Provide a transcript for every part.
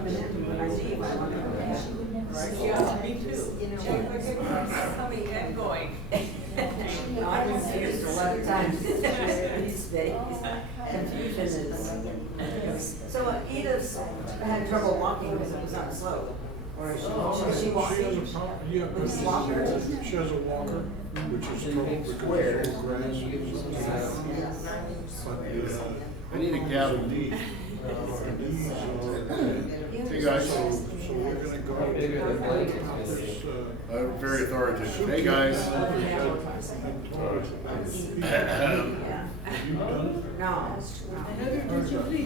coming in, when I leave, I want to go back. Yeah, me too. Coming and going. No, I've been confused a lot of times these days. Confusion is. So Edith had trouble walking because it was on a slope. Or is she She has walking? a problem, yeah, but With walker? she has a walker, which is trouble because of grass and stuff like that. I need a gavel. Knee. Hey guys, So we're gonna go. This, very authoritative. Hey guys. Have you done? No.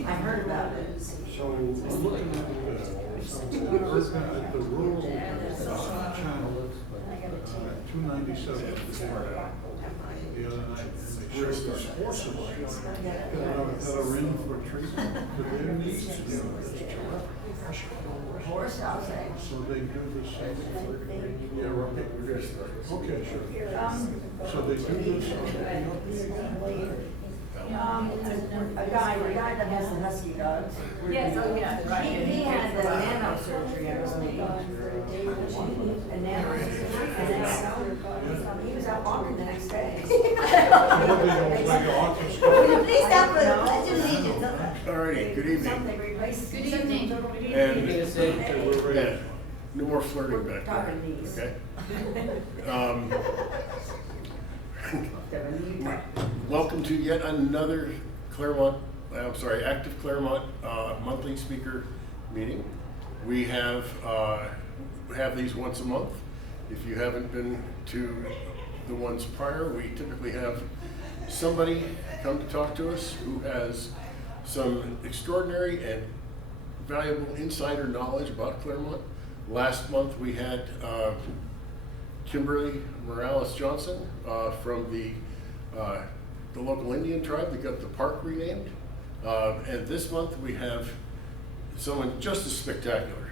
I heard about it. So we're looking at the rural channel, 297 the other night, and they showed these horses that are in for treatment for their needs, you know, it's terrific. Horse housing. So they do the same thing. Yeah, right. Okay, sure. So they do this. A guy that has the husky dogs. Yes, oh yeah. He had the nano surgery, I believe. A nano surgery, and then he was out walking the next day. Please stop with the pledge of allegiance. Alrighty, good evening. Something replaced. Good evening. And We're ready. yeah, no more flirting back there. Talking knees. Okay. Okay. Welcome to yet another Active Claremont monthly speaker meeting. We have these once a month. If you haven't been to the ones prior, we typically have somebody come to talk to us who has some extraordinary and valuable insider knowledge about Claremont. Last month we had Kimberly Morales Johnson from the local Indian tribe that got the park renamed. And this month we have someone just as spectacular.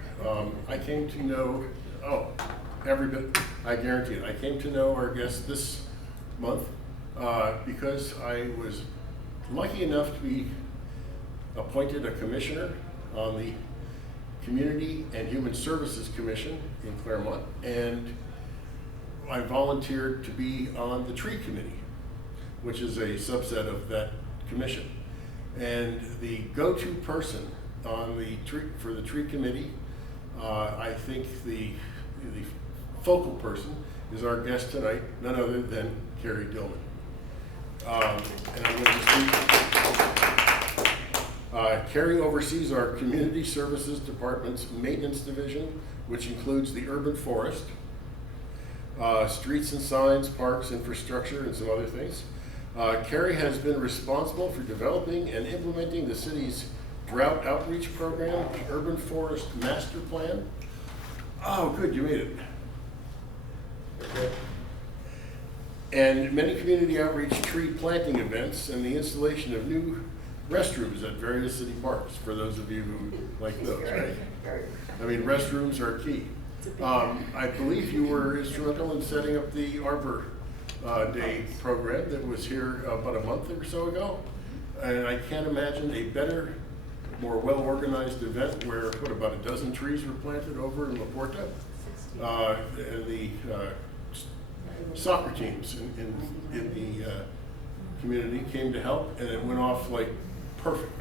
I came to know, every bit, I guarantee it. I came to know our guest this month because I was lucky enough to be appointed a commissioner on the Community and Human Services Commission in Claremont, and I volunteered to be on the tree committee, which is a subset of that commission. And the go-to person on the for the tree committee, I think the focal person is our guest tonight, none other than Cari Dillman. And I'm going to speak. Cari oversees our Community Services Department's maintenance division, which includes the urban forest, streets and signs, parks, infrastructure, and some other things. Cari has been responsible for developing and implementing the city's drought outreach program, urban forest master plan. Oh, good, you made it. And many community outreach tree planting events and the installation of new restrooms at various city parks, for those of you who like those, right? I mean, restrooms are key. I believe you were instrumental in setting up the Arbor Day program that was here about a month or so ago. And I can't imagine a better, more well-organized event where, about a dozen trees were planted over in La Porta. And the soccer teams in the community came to help, and it went off like perfect.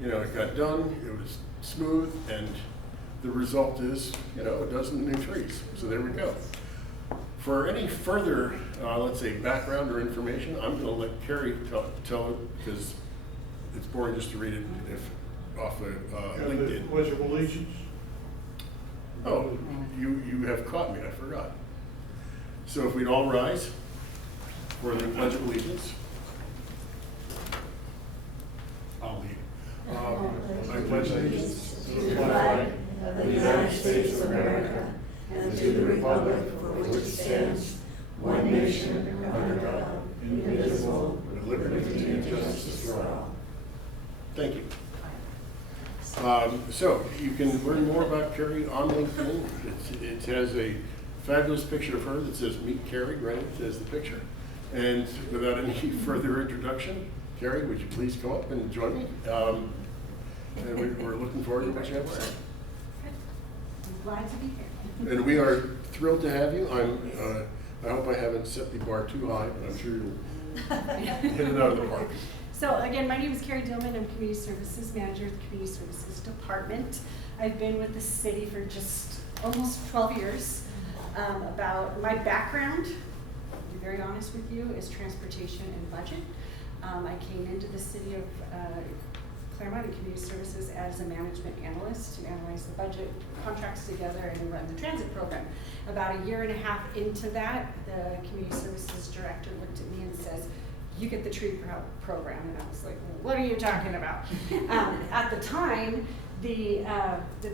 It got done, it was smooth, and the result is, a dozen new trees. So there we go. For any further, let's say, background or information, I'm going to let Cari tell it, because it's boring just to read it off of LinkedIn. Pledge of Allegiance. Oh, you have caught me, I forgot. So if we'd all rise for the Pledge of Allegiance. I'll lead. I pledge allegiance To the flag of the United States of America and to the republic for which it stands, one nation, under God, indivisible, with liberty and justice for all. Thank you. So you can learn more about Cari on LinkedIn. It has a fabulous picture of her that says "Meet Cari" right as the picture. And without any further introduction, Cari, would you please come up and join me? And we're looking forward to what you have to say. I'm glad to be here. And we are thrilled to have you. I hope I haven't set the bar too high, but I'm sure you'll hit it out of the park. So again, my name is Cari Dillman. I'm Community Services Manager of the Community Services Department. I've been with the city for just almost 12 years. About my background, to be very honest with you, is transportation and budget. I came into the city of Claremont and Community Services as a management analyst to analyze the budget, contracts together, and run the transit program. About a year and a half into that, the Community Services Director looked at me and says, "You get the tree program." And I was like, "What are you talking about?" At the time, the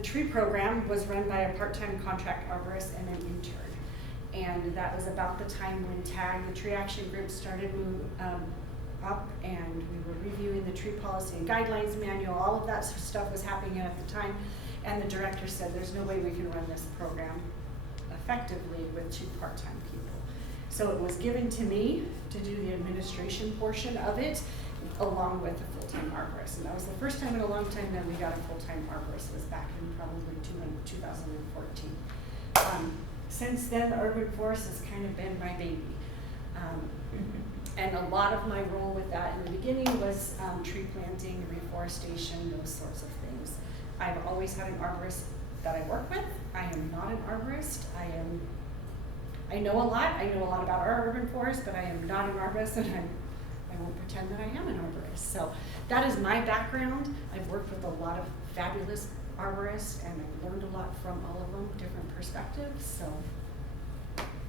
tree program was run by a part-time contract arborist and an intern. And that was about the time when TAG, the tree action group, started up, and we were reviewing the tree policy and guidelines manual. All of that stuff was happening at the time. And the director said, "There's no way we can run this program effectively with 2 part-time people." So it was given to me to do the administration portion of it, along with a full-time arborist. And that was the first time in a long time that we got a full-time arborist. It was back in probably 2014. Since then, urban forest has kind of been my baby. And a lot of my role with that in the beginning was tree planting, reforestation, those sorts of things. I've always had an arborist that I work with. I am not an arborist. I know a lot. I know a lot about our urban forest, but I am not an arborist, and I won't pretend that I am an arborist. So that is my background. I've worked with a lot of fabulous arborists, and I've learned a lot from all of them, different perspectives. So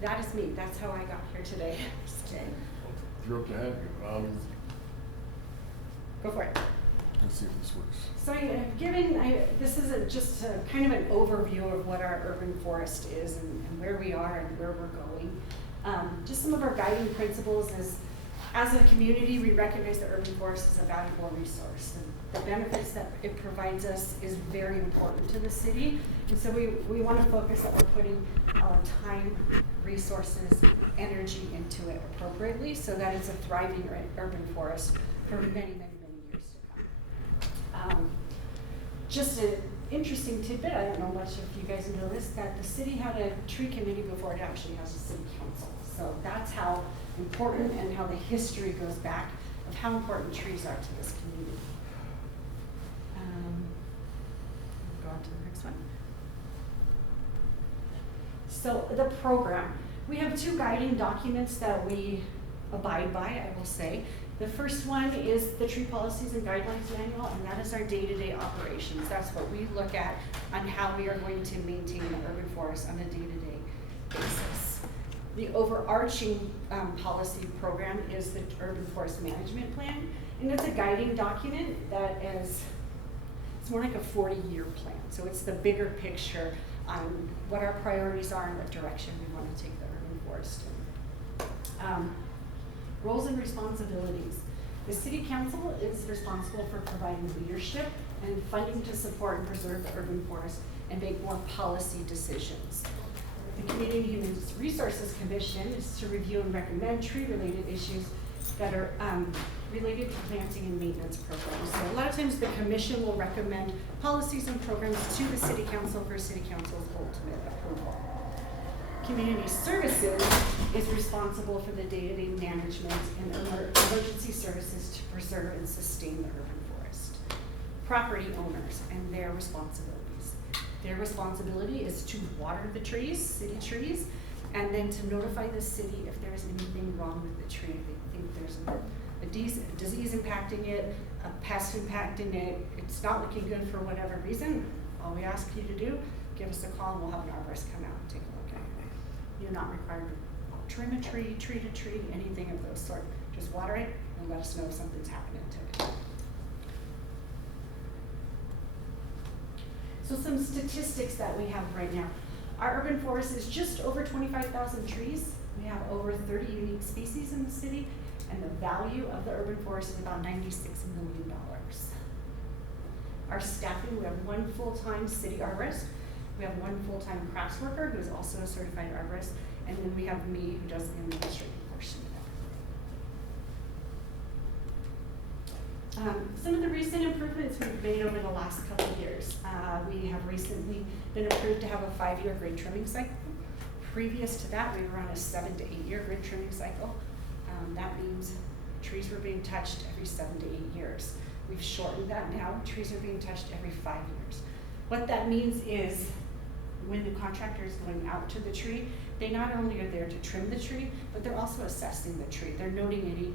that is me. That's how I got here today. Thrilled to have you. Go for it. Let's see if this works. So this is just a kind of an overview of what our urban forest is and where we are and where we're going. Just some of our guiding principles is, as a community, we recognize that urban forest is a valuable resource. The benefits that it provides us is very important to the city. And so we want to focus that we're putting our time, resources, energy into it appropriately so that it's a thriving urban forest for many, many, many years to come. Just an interesting tidbit, I don't know much if you guys know this, that the city had a tree committee before it actually has a city council. So that's how important and how the history goes back of how important trees are to this community. Go on to the next one. So the program. We have 2 guiding documents that we abide by, I will say. The first one is the tree policies and guidelines manual, and that is our day-to-day operations. That's what we look at on how we are going to maintain the urban forest on a day-to-day basis. The overarching policy program is the Urban Forest Management Plan, and it's a guiding document that is, it's more like a 40-year plan. So it's the bigger picture on what our priorities are and what direction we want to take the urban forest in. Roles and responsibilities. The City Council is responsible for providing leadership and funding to support and preserve the urban forest and make more policy decisions. The Community Human Resources Commission is to review and recommend tree-related issues that are related to planting and maintenance programs. So a lot of times the commission will recommend policies and programs to the City Council for City Council's ultimate approval. Community Services is responsible for the day-to-day management and emergency services to preserve and sustain the urban forest. Property owners and their responsibilities. Their responsibility is to water the trees, city trees, and then to notify the city if there's anything wrong with the tree. If they think there's a disease impacting it, a pest impacting it, it's not looking good for whatever reason, all we ask you to do, give us a call and we'll have an arborist come out and take a look at it. You're not required to trim a tree, treat a tree, anything of those sort. Just water it and let us know if something's happening to it. So some statistics that we have right now. Our urban forest is just over 25,000 trees. We have over 30 unique species in the city, and the value of the urban forest is about $96 million. Our staffing, we have 1 full-time city arborist, we have 1 full-time crafts worker who is also a certified arborist, and then we have me who does the administrative portion Some of the recent improvements we've made over the last couple of years. We have recently been approved to have a 5-year grid trimming cycle. Previous to that, we were on a 7 to 8 year grid trimming cycle. That means trees were being touched every 7 to 8 years. We've shortened that now. Trees are being touched every 5 years. What that means is when the contractor is going out to the tree, they not only are there to trim the tree, but they're also assessing the tree. They're noting any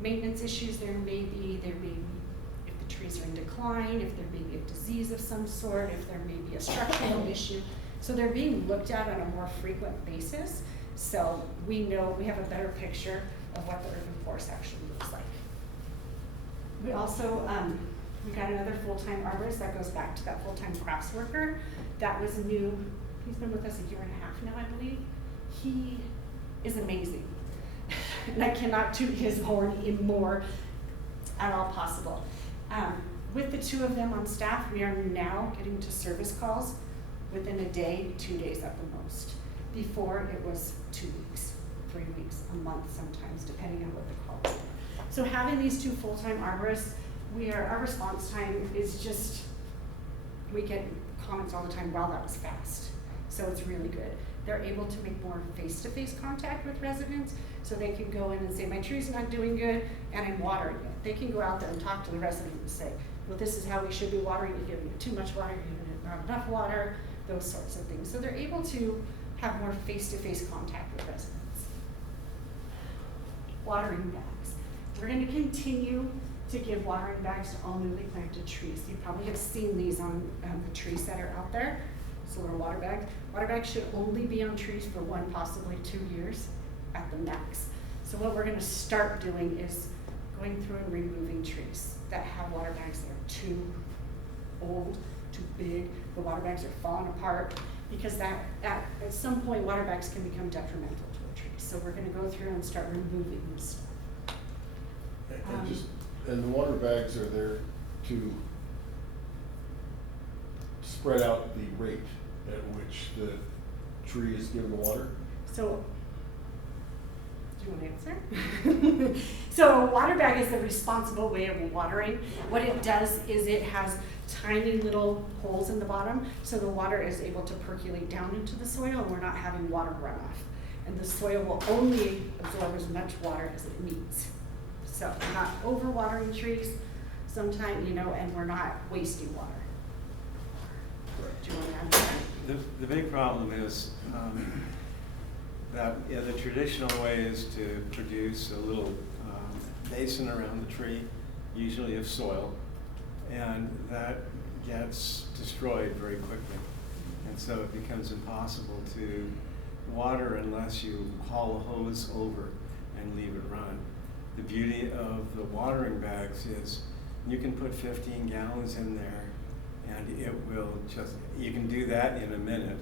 maintenance issues there may be if the trees are in decline, if there may be a disease of some sort, if there may be a structural issue. So they're being looked at on a more frequent basis. So we know we have a better picture of what the urban forest actually looks like. We also, we got another full-time arborist that goes back to that full-time crafts worker. That was new. He's been with us 1.5 years now, I believe. He is amazing. And I cannot toot his horn in more at all possible. With the 2 of them on staff, we are now getting to service calls within a day, 2 days at the most. Before it was 2 weeks, 3 weeks, a month sometimes, depending on what the calls are. So having these 2 full-time arborists, our response time is just, we get comments all the time, wow, that was fast. So it's really good. They're able to make more face-to-face contact with residents, so they can go in and say, my tree's not doing good, and I'm watering it. They can go out there and talk to the resident and say, well, this is how we should be watering. You're giving it too much water, you're giving it not enough water, those sorts of things. So they're able to have more face-to-face contact with residents. Watering bags. We're going to continue to give watering bags to all newly planted trees. You probably have seen these on the trees that are out there. It's a little water bag. Water bags should only be on trees for 1, possibly 2 years at the max. So what we're going to start doing is going through and removing trees that have water bags that are too old, too big. The water bags are falling apart because at some point water bags can become detrimental to a tree. So we're going to go through and start removing this stuff. And the water bags are there to spread out the rate at which the tree is given the water? So, do you want to answer? So a water bag is the responsible way of watering. What it does is it has tiny little holes in the bottom, so the water is able to percolate down into the soil and we're not having water runoff. And the soil will only absorb as much water as it needs. So we're not over-watering trees sometimes, and we're not wasting water. Do you want to add to that? The big problem is that the traditional way is to produce a little basin around the tree, usually of soil, and that gets destroyed very quickly. And so it becomes impossible to water unless you haul a hose over and leave it run. The beauty of the watering bags is you can put 15 gallons in there and it will you can do that in a minute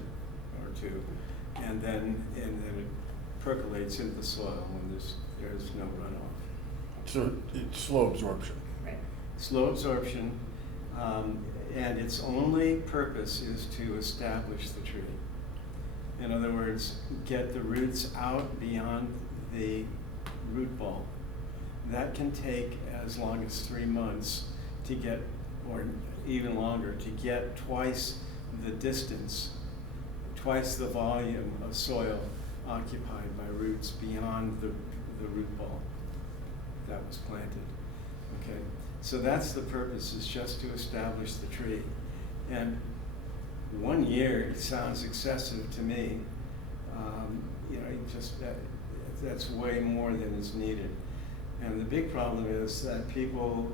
or 2, and then it percolates into the soil when there's no runoff. So it's slow absorption. Right. Slow absorption, and its only purpose is to establish the tree. In other words, get the roots out beyond the root ball. That can take as long as 3 months to get, or even longer, to get twice the distance, twice the volume of soil occupied by roots beyond the root ball that was planted. Okay, so that's the purpose, is just to establish the tree. And 1 year sounds excessive to me. That's way more than is needed. And the big problem is that people,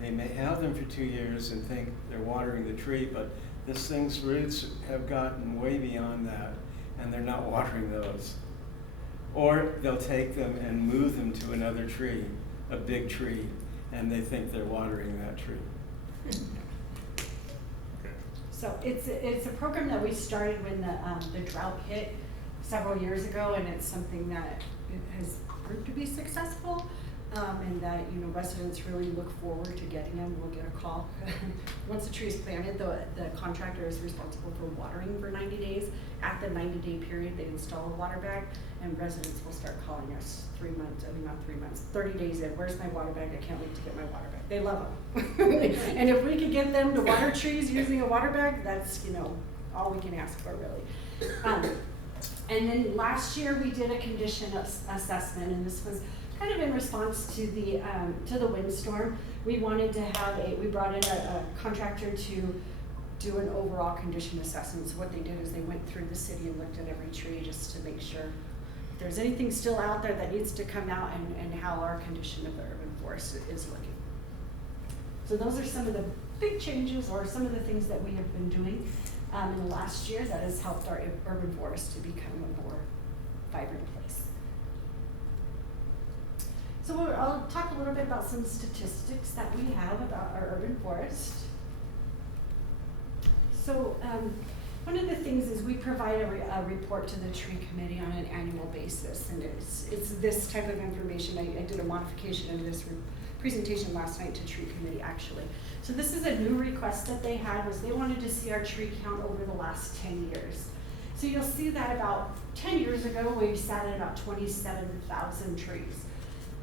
they may have them for 2 years and think they're watering the tree, but this thing's roots have gotten way beyond that, and they're not watering those. Or they'll take them and move them to another tree, a big tree, and they think they're watering that tree. So it's a program that we started when the drought hit several years ago, and it's something that it has proved to be successful. and that, you know, residents really look forward to getting them. We'll get a call. Once the tree is planted, the contractor is responsible for watering for 90 days. At the 90-day period, they install a water bag, and residents will start calling us 3 months, I mean, not 3 months, 30 days in. Where's my water bag? I can't wait to get my water bag. They love them. And if we could get them to water trees using a water bag, that's, you know, all we can ask for, really. And then last year we did a condition assessment, and this was kind of in response to the windstorm. We wanted to have we brought in a contractor to do an overall condition assessment. So what they did is they went through the city and looked at every tree just to make sure if there's anything still out there that needs to come out, and how our condition of the urban forest is looking. So those are some of the big changes, or some of the things that we have been doing in the last year that has helped our urban forest to become a more vibrant place. So I'll talk a little bit about some statistics that we have about our urban forest. So one of the things is we provide a report to the tree committee on an annual basis, and it's this type of information. I did a modification of this presentation last night to tree committee, actually. So this is a new request that they had, was they wanted to see our tree count over the last 10 years. So you'll see that about 10 years ago, we sat at about 27,000 trees.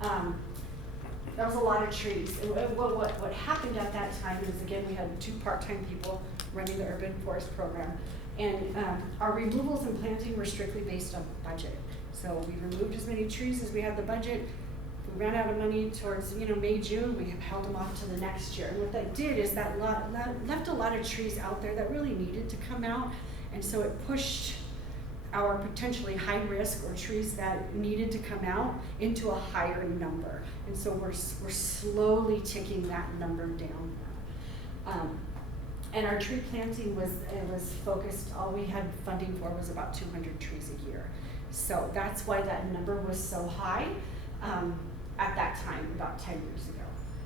That was a lot of trees. And what happened at that time is, again, we had 2 part-time people running the urban forest program, and our removals and planting were strictly based on budget. So we removed as many trees as we had the budget. We ran out of money towards, you know, May, June. We have held them off to the next year. And what that did is that left a lot of trees out there that really needed to come out, and so it pushed our potentially high risk, or trees that needed to come out, into a higher number. And so we're slowly ticking that number down now. And our tree planting was focused, all we had funding for was about 200 trees a year. So that's why that number was so high at that time, about 10 years ago.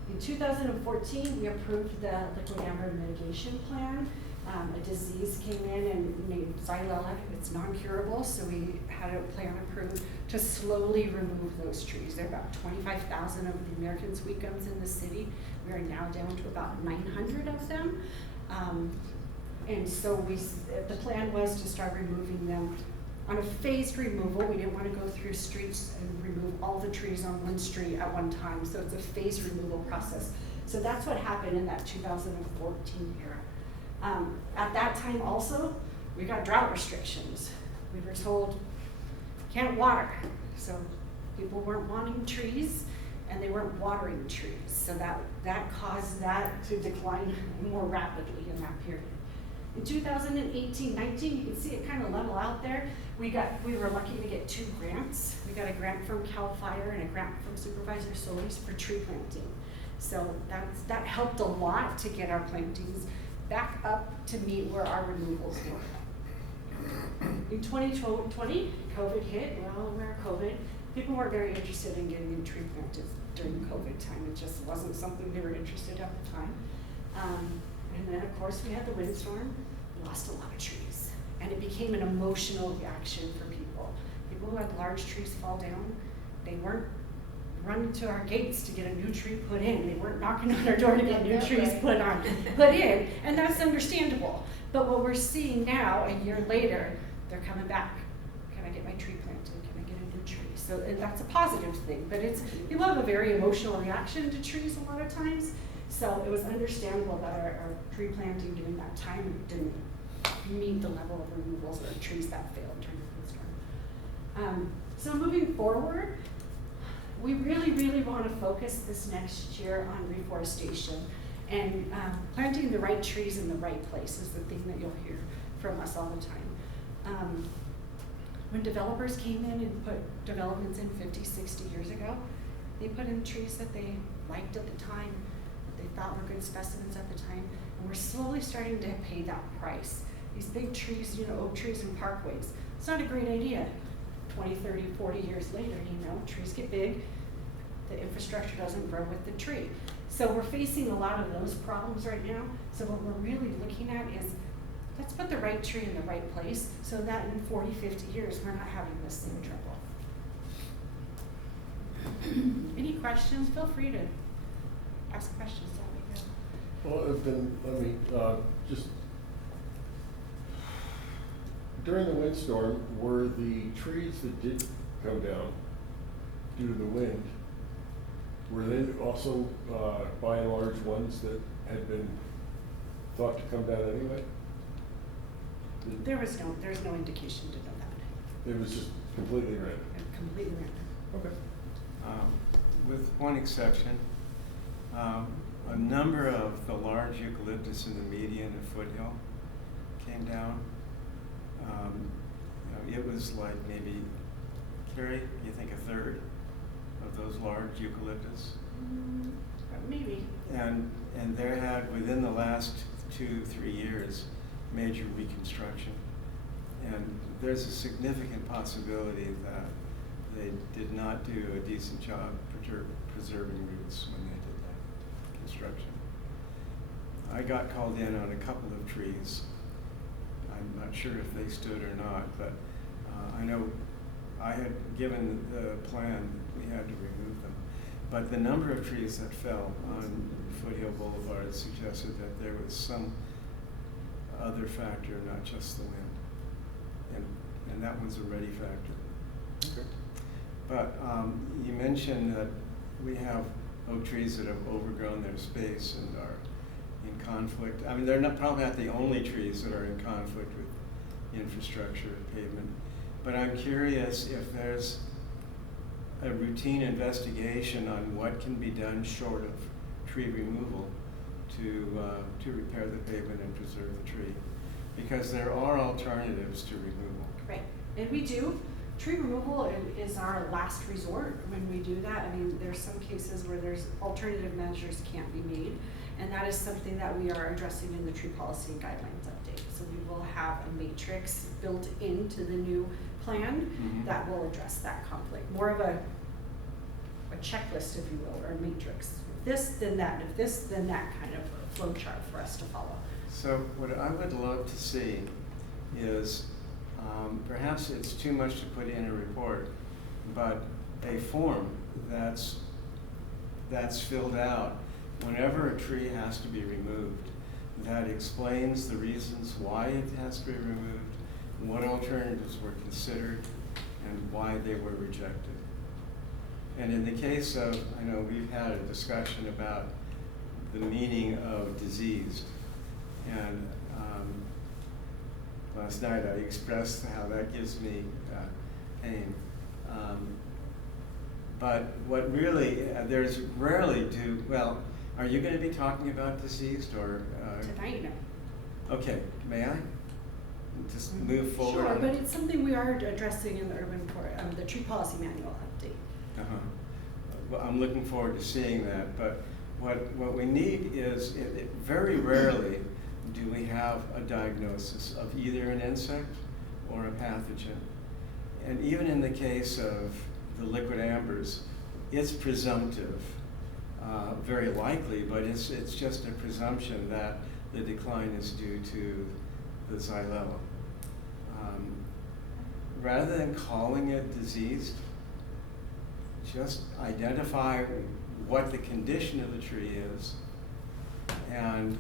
In 2014, we approved the liquid amber mitigation plan. A disease came in and named Xylella. It's non-curable, so we had a plan approved to slowly remove those trees. There are about 25,000 of the American sweet gums in the city. We are now down to about 900 of them. And so the plan was to start removing them on a phased removal. We didn't want to go through streets and remove all the trees on one street at one time. So it's a phased removal process. So that's what happened in that 2014 year. At that time also, we got drought restrictions. We were told, can't water. So people weren't wanting trees, and they weren't watering trees. So that caused that to decline more rapidly in that period. In 2018-19, you can see it kind of level out there. We were lucky to get 2 grants. We got a grant from CAL FIRE and a grant from Supervisor Solis for tree planting. So that helped a lot to get our plantings back up to meet where our removals were. In 2020, COVID hit. We're all aware of COVID. People weren't very interested in getting a tree planted during COVID time. It just wasn't something they were interested in at the time. And then, of course, we had the windstorm. We lost a lot of trees. And it became an emotional reaction for people. People who had large trees fall down, they weren't running to our gates to get a new tree put in. They weren't knocking on our door to get new trees put in. And that's understandable. But what we're seeing now, a year later, they're coming back. Can I get my tree planted? Can I get a new tree? So that's a positive thing. But people have a very emotional reaction to trees a lot of times. So it was understandable that our tree planting during that time didn't meet the level of removals of trees that failed during the windstorm. So moving forward, we really, really want to focus this next year on reforestation, and planting the right trees in the right place is the thing that you'll hear from us all the time. When developers came in and put developments in 50, 60 years ago, they put in trees that they liked at the time, that they thought were good specimens at the time, and we're slowly starting to pay that price. These big trees, oak trees and parkways, it's not a great idea. 20, 30, 40 years later, trees get big, the infrastructure doesn't grow with the tree. So we're facing a lot of those problems right now. So what we're really looking at is, let's put the right tree in the right place so that in 40, 50 years, we're not having this same trouble. Any questions? Feel free to ask questions. Well, just during the windstorm, were the trees that did come down due to the wind, were they also, by and large, ones that had been thought to come down anyway? There's no indication to know that. It was just completely random. Completely random. Okay. With one exception, a number of the large eucalyptus in the median of Foothill came down. It was like maybe, Cari, you think a third of those large eucalyptus? Maybe. And there had, within the last 2-3 years, major reconstruction. And there's a significant possibility that they did not do a decent job preserving roots when they did that construction. I got called in on a couple of trees. I'm not sure if they stood or not, but I know I had given the plan, we had to remove them. But the number of trees that fell on Foothill Boulevard suggested that there was some other factor, not just the wind. And that one's a ready factor. Okay. But you mentioned that we have oak trees that have overgrown their space and are in conflict. I mean, they're probably not the only trees that are in conflict with infrastructure, pavement. But I'm curious if there's a routine investigation on what can be done short of tree removal to repair the pavement and preserve the tree. Because there are alternatives to removal. Right, and we do. Tree removal is our last resort when we do that. I mean, there's some cases where there's alternative measures can't be made, and that is something that we are addressing in the tree policy and guidelines update. So we will have a matrix built into the new plan that will address that conflict. More of a checklist, if you will, or a matrix. If this, then that. If this, then that kind of flow chart for us to follow. So what I would love to see is, perhaps it's too much to put in a report, but a form that's filled out whenever a tree has to be removed, that explains the reasons why it has to be removed, what alternatives were considered, and why they were rejected. And in the case of, I know we've had a discussion about the meaning of diseased, and last night I expressed how that gives me pain. But what really, there's rarely are you going to be talking about diseased or? Tonight, no. Okay, may I? Just move forward? Sure, but it's something we are addressing in the the tree policy manual update. Well, I'm looking forward to seeing that, but what we need is, very rarely do we have a diagnosis of either an insect or a pathogen. And even in the case of the liquid ambers, it's presumptive, very likely, but it's just a presumption that the decline is due to the xylella. Rather than calling it diseased, just identify what the condition of the tree is and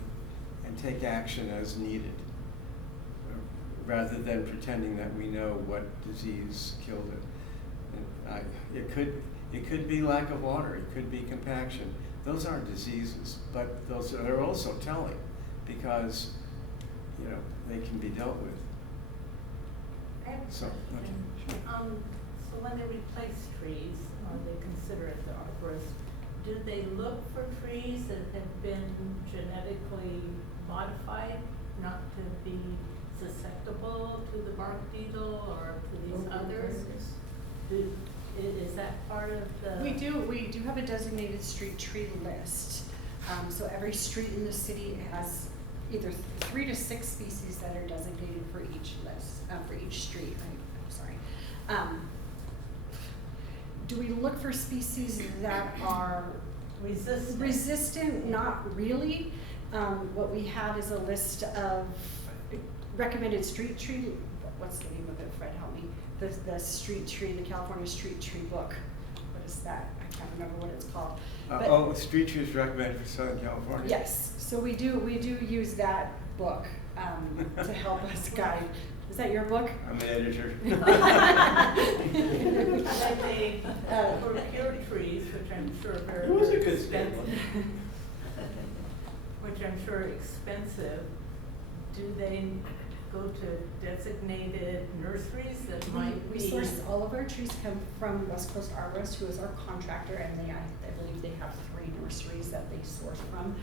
take action as needed, rather than pretending that we know what disease killed it. And it could be lack of water, it could be compaction. Those aren't diseases, but those are also telling, because they can be dealt with. I have a So, question. okay. So when they replace trees, or they consider it the arborist, do they look for trees that have been genetically modified not to be susceptible to the bark beetle or to these others? Is that part of the? We do have a designated street tree list. So every street in the city has either 3 to 6 species that are designated for each list, for each street, right? I'm sorry. Do we look for species that are resistant? Not really. What we have is a list of recommended street tree. What's the name of it? Fred, help me. The street tree, the California street tree book. What is that, I can't remember what it's called. But- Street trees recommended for Southern California. Yes, so we do use that book to help us guide. Is that your book? I'm the editor. And they, procure trees, which I'm sure are very It was a good expensive. statement. Which I'm sure are expensive. Do they go to designated nurseries that might We be? source, all of our trees come from West Coast Arborist, who is our contractor, and I believe they have 3 nurseries that they source from.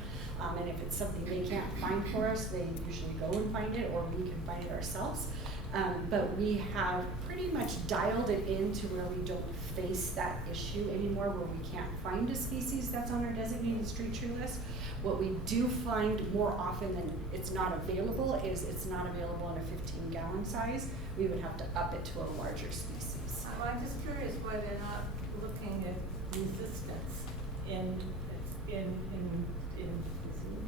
And if it's something they can't find for us, they usually go and find it, or we can find it ourselves. But we have pretty much dialed it into where we don't face that issue anymore, where we can't find a species that's on our designated street tree list. What we do find more often than it's not available is it's not available in a 15-gallon size. We would have to up it to a larger species. I'm just curious why they're not looking at resistance in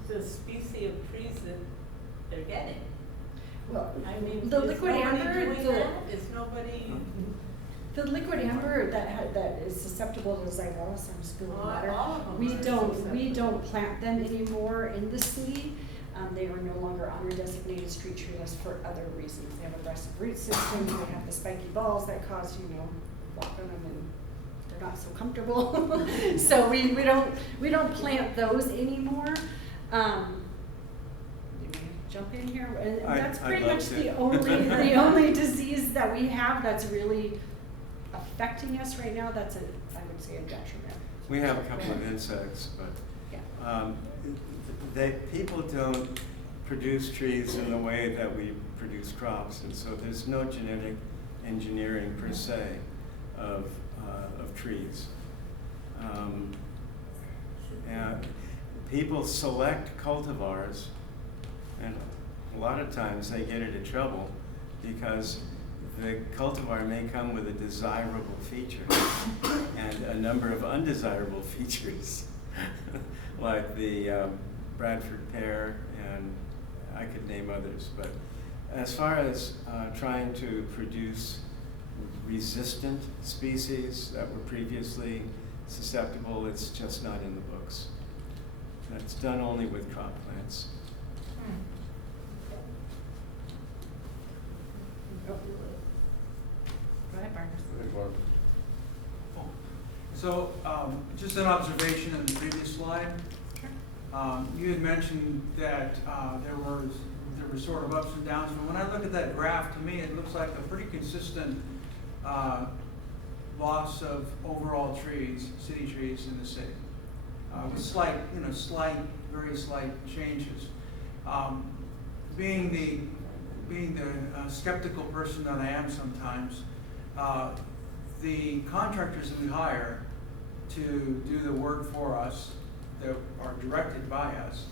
the species of trees that they're getting. Well, I mean, the is liquid nobody amber, doing that? Is nobody? the liquid amber that is susceptible to xylella, I'm spilling water. All of them We are don't susceptible. plant them anymore in the city. They are no longer on our designated street tree list for other reasons. They have aggressive root systems, they have the spiky balls that cause, walk on them and they're not so comfortable. So we don't plant those anymore. Jump in here, and that's I'd pretty love much to. the only disease that we have that's really affecting us right now. That's I would say a detriment. We have a couple of insects, but Yeah. people don't produce trees in the way that we produce crops, and so there's no genetic engineering per se of trees. And people select cultivars, and a lot of times they get into trouble because the cultivar may come with a desirable feature and a number of undesirable features, like the Bradford pear, and I could name others. But as far as trying to produce resistant species that were previously susceptible, it's just not in the books. That's done only with crop plants. Go ahead, Barnes. So, just an observation in the previous slide. You had mentioned that there were sort of ups and downs, but when I look at that graph, to me, it looks like a pretty consistent loss of overall trees, city trees in the city, with slight, very slight changes. Being the skeptical person that I am sometimes, the contractors that we hire to do the work for us, that are directed by us,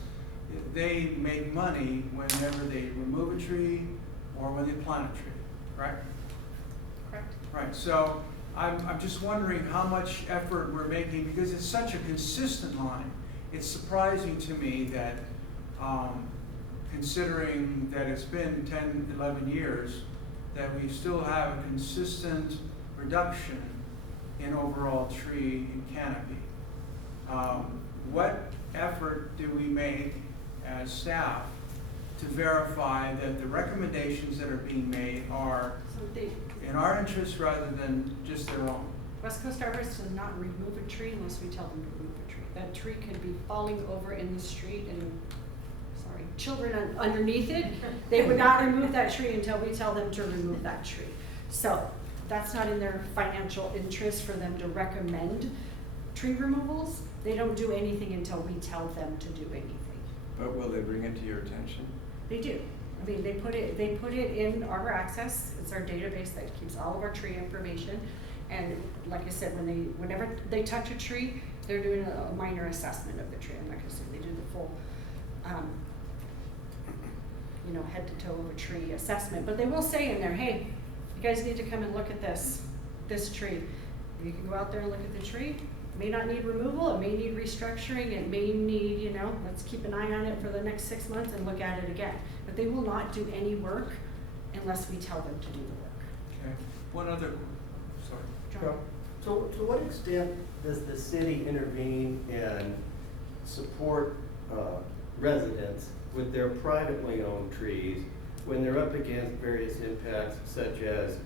they make money whenever they remove a tree or when they plant a tree, correct? Correct. Right, so I'm just wondering how much effort we're making, because it's such a consistent line. It's surprising to me that, considering that it's been 10, 11 years, that we still have a consistent reduction in overall tree and canopy. What effort do we make as staff to verify that the recommendations that are being made are in our interest rather than just their own? West Coast Arborist does not remove a tree unless we tell them to remove a tree. That tree could be falling over in the street and, children underneath it. They would not remove that tree until we tell them to remove that tree. So that's not in their financial interest for them to recommend tree removals. They don't do anything until we tell them to do anything. But will they bring it to your attention? They do. I mean, they put it in Arbor Access. It's our database that keeps all of our tree information. And like I said, whenever they touch a tree, they're doing a minor assessment of the tree. And like I said, they do the full, head to toe of a tree assessment. But they will say in there, hey, you guys need to come and look at this tree. You can go out there and look at the tree. It may not need removal. It may need restructuring. It may need, let's keep an eye on it for the next 6 months and look at it again. But they will not do any work unless we tell them to do the work. Okay. One other, sorry. John? So to what extent does the city intervene and support residents with their privately owned trees when they're up against various impacts such as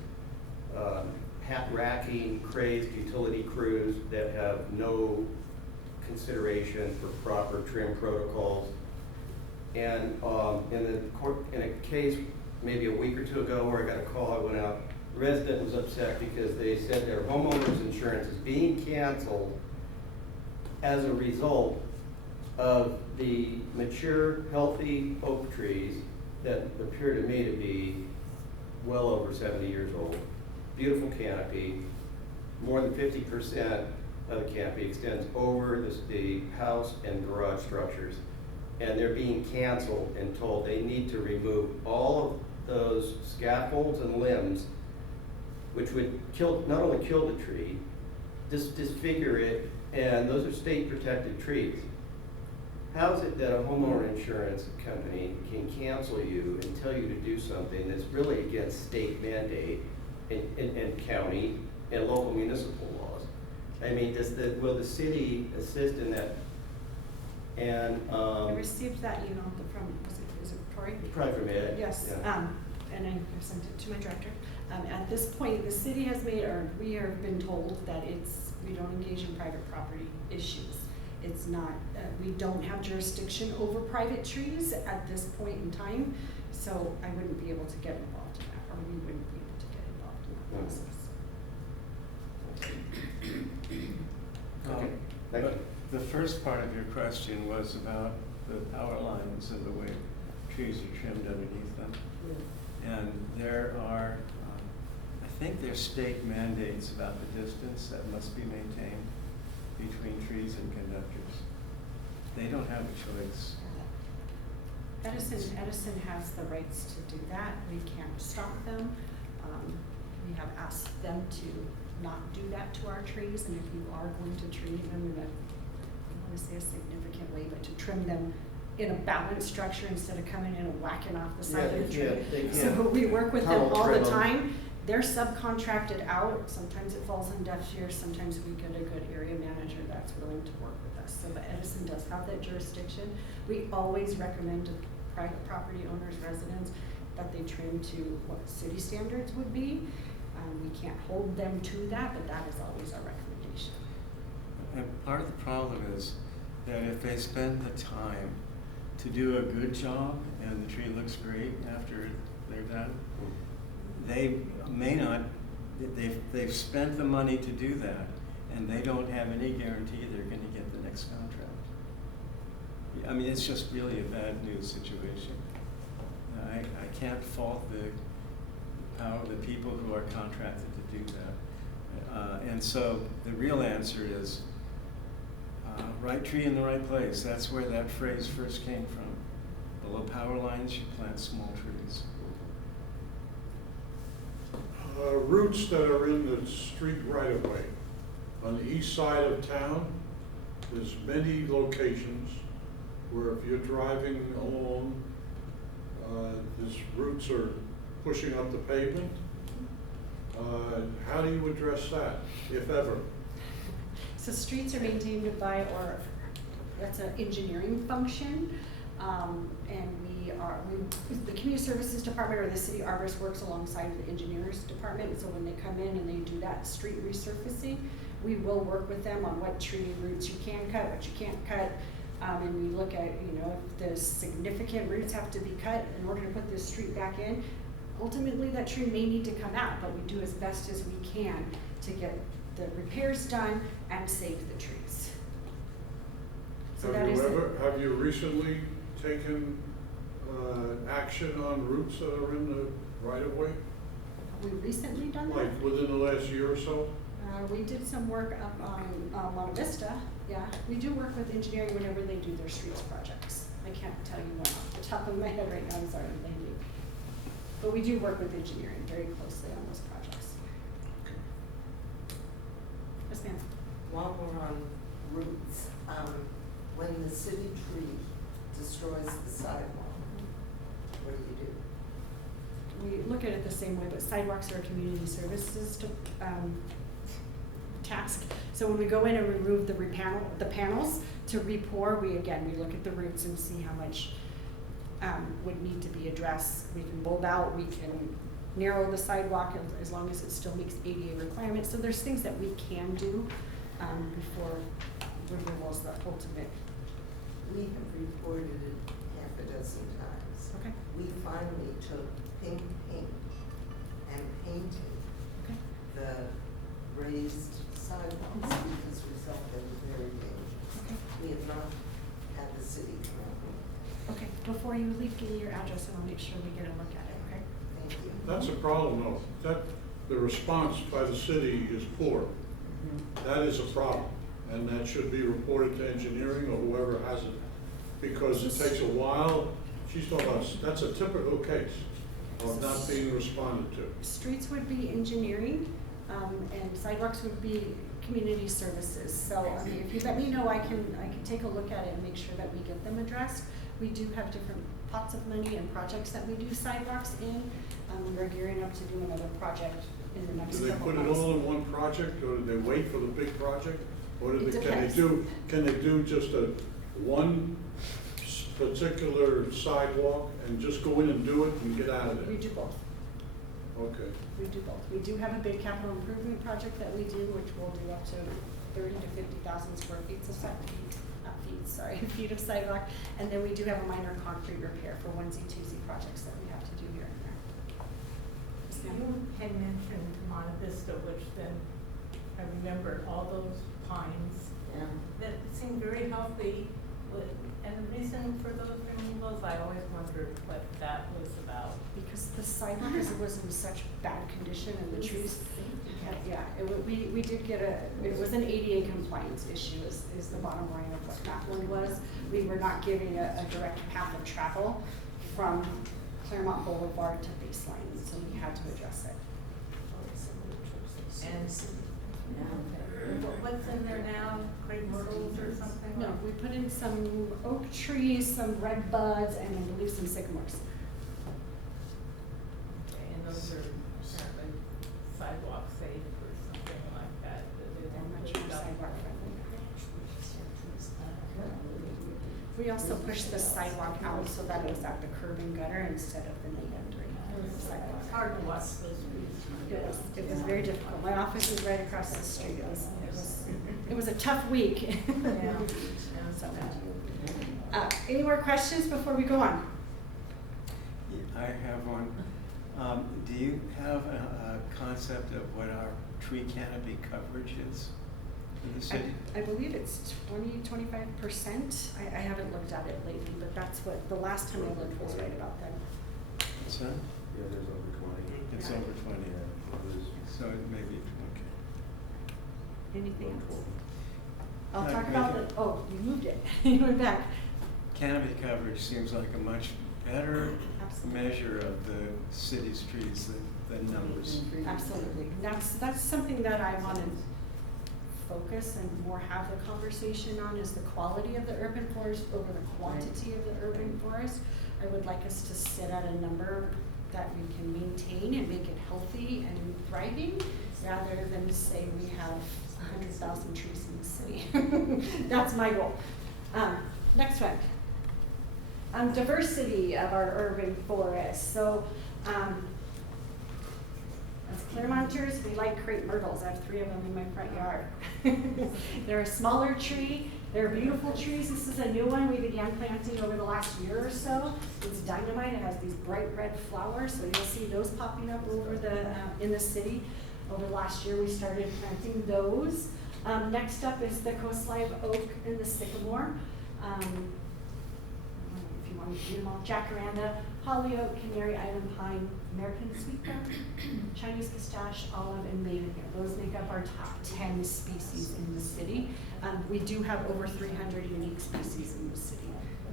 racking, crazed utility crews that have no consideration for proper trim protocols? And in a case maybe a week or two ago where I got a call, I went out, the resident was upset because they said their homeowner's insurance is being canceled as a result of the mature, healthy oak trees that appear to me to be well over 70 years old. Beautiful canopy. More than 50% of the canopy extends over the house and garage structures. And they're being canceled and told they need to remove all of those scaffolds and limbs, which would not only kill the tree, disfigure it, and those are state protected trees. How is it that a homeowner insurance company can cancel you and tell you to do something that's really against state mandate and county and local municipal laws? I mean, will the city assist in that? And I received that email from, is it Tori? Probably from Ed. Yes, Yeah. and I sent it to my director. At this point, the city has made, or we have been told that we don't engage in private property issues. It's not, we don't have jurisdiction over private trees at this point in time, so I wouldn't be able to get involved in that, or we wouldn't be able to get involved in that process. Okay. Thank you. The first part of your question was about the power lines and the way trees are trimmed underneath them. And there are, I think there's state mandates about the distance that must be maintained between trees and conductors. They don't have a choice. Edison has the rights to do that. We can't stop them. We have asked them to not do that to our trees, and if you are going to tree them in a, I want to say a significant way, but to trim them in a balanced structure instead of coming in and whacking off the side of the tree. So we work with them all the time. They're subcontracted out. Sometimes it falls on deaf ears. Sometimes we get a good area manager that's willing to work with us. So, but Edison does have that jurisdiction. We always recommend to private property owners, residents, that they trim to what city standards would be. We can't hold them to that, but that is always our recommendation. And part of the problem is that if they spend the time to do a good job and the tree looks great after they're done, they may not, they've spent the money to do that, and they don't have any guarantee they're going to get the next contract. I mean, it's just really a bad news situation. I can't fault the people who are contracted to do that. And so the real answer is right tree in the right place. That's where that phrase first came from. Below power lines, you plant small trees. Routes that are in the street right of way. On the east side of town, there's many locations where if you're driving along, these roots are pushing up the pavement. How do you address that, if ever? So streets are maintained by, or that's an engineering function. And the community services department or the city arborist works alongside the engineers department. So when they come in and they do that street resurfacing, we will work with them on what tree roots you can cut, what you can't cut. And we look at, if the significant roots have to be cut in order to put this street back in, ultimately that tree may need to come out, but we do as best as we can to get the repairs done and save the trees. So Have you recently taken action on routes that are in the right of way? Have we recently done that? Like within the last year or so? We did some work up on Monte Vista. Yeah, we do work with engineering whenever they do their streets projects. I can't tell you one off the top of my head right now, I'm sorry, thank you. But we do work with engineering very closely on those projects. Yes, ma'am. While we're on routes, when the city tree destroys the sidewalk, what do? We look at it the same way, but sidewalks are a community services task. So when we go in and remove the panels to re-pour, we look at the roots and see how much would need to be addressed. We can bulb out, we can narrow the sidewalk as long as it still meets ADA requirements. So there's things that we can do before removal is the ultimate. We have reported it half a dozen times. Okay. We finally took pink paint and painted Okay. the raised sidewalks because we felt they were very dangerous. Okay. We have not had the city come out. Okay. Before you leave, give me your address and I'll make sure we get a look at it. Okay. Thank you. That's a problem though. That, the response by the city is poor. That is a problem. And that should be reported to engineering or whoever has it. Because it takes a while. She's talking about, that's a typical case of not being responded to. Streets would be engineering, and sidewalks would be community services. So, I mean, if you let me know, I can take a look at it and make sure that we get them addressed. We do have different pots of money and projects that we do sidewalks in. We're gearing up to do another project in the next Do they couple put it months. all in one project, or do they wait for the big project? Or do It they, depends. can they do just one particular sidewalk and just go in and do it and get out of We there? do both. Okay. We do both. We do have a big capital improvement project that we do, which will do up to 30 to 50,000 square feet of feet of sidewalk. And then we do have a minor concrete repair for onesie-twosie projects that we have to do here and there. You had mentioned Monte Vista, which then I remembered all those pines Yeah. that seemed very healthy. And the reason for those removals, I always wondered what that was about. Because the sidewalk was in such bad condition and the trees, we did get it was an ADA compliance issue is the bottom line of what that one was. We were not giving a direct path of travel from Claremont Boulevard to Baseline, so we had to address it. And what's in there now? Crepe myrtles or something? No, we put in some oak trees, some red buds, and I believe some sycamores. Okay, and those are apparently sidewalk safe or something like that. They're much more sidewalk friendly. We also pushed the sidewalk out so that it was at the curb and gutter instead of the meandering sidewalk. It's hard to watch those trees. It was very difficult. My office is right across the street. It was a tough week. Yeah. So, any more questions before we go on? I have one. Do you have a concept of what our tree canopy coverage is in the city? I believe it's 20–25%. I haven't looked at it lately, but that's what the last time I looked was right about that. What's that? Yeah, there's over 20. It's over 20. So it may be 20. Anything else? I'll No, talk make about it- the, oh, you moved it. You went back. Canopy coverage seems like a much better Absolutely. measure of the city's trees than numbers. Absolutely. That's something that I want to focus and more have the conversation on is the quality of the urban forest over the quantity of the urban forest. I would like us to sit at a number that we can maintain and make it healthy and thriving, rather than say we have 100,000 trees in the city. That's my goal. Next one. Diversity of our urban forest. So, as Claremonters, we like crepe myrtles. I have 3 of them in my front yard. They're a smaller tree. They're beautiful trees. This is a new one we began planting over the last year or so. It's dynamite. It has these bright red flowers, so you'll see those popping up over in the city. Over the last year, we started planting those. Next up is the coast live oak and the sycamore. If you want to do them all, jacaranda, holly oak, canary island pine, American sweetback, Chinese pistache, olive, and maidenhair. Those make up our top 10 species in the city. We do have over 300 unique species in the city.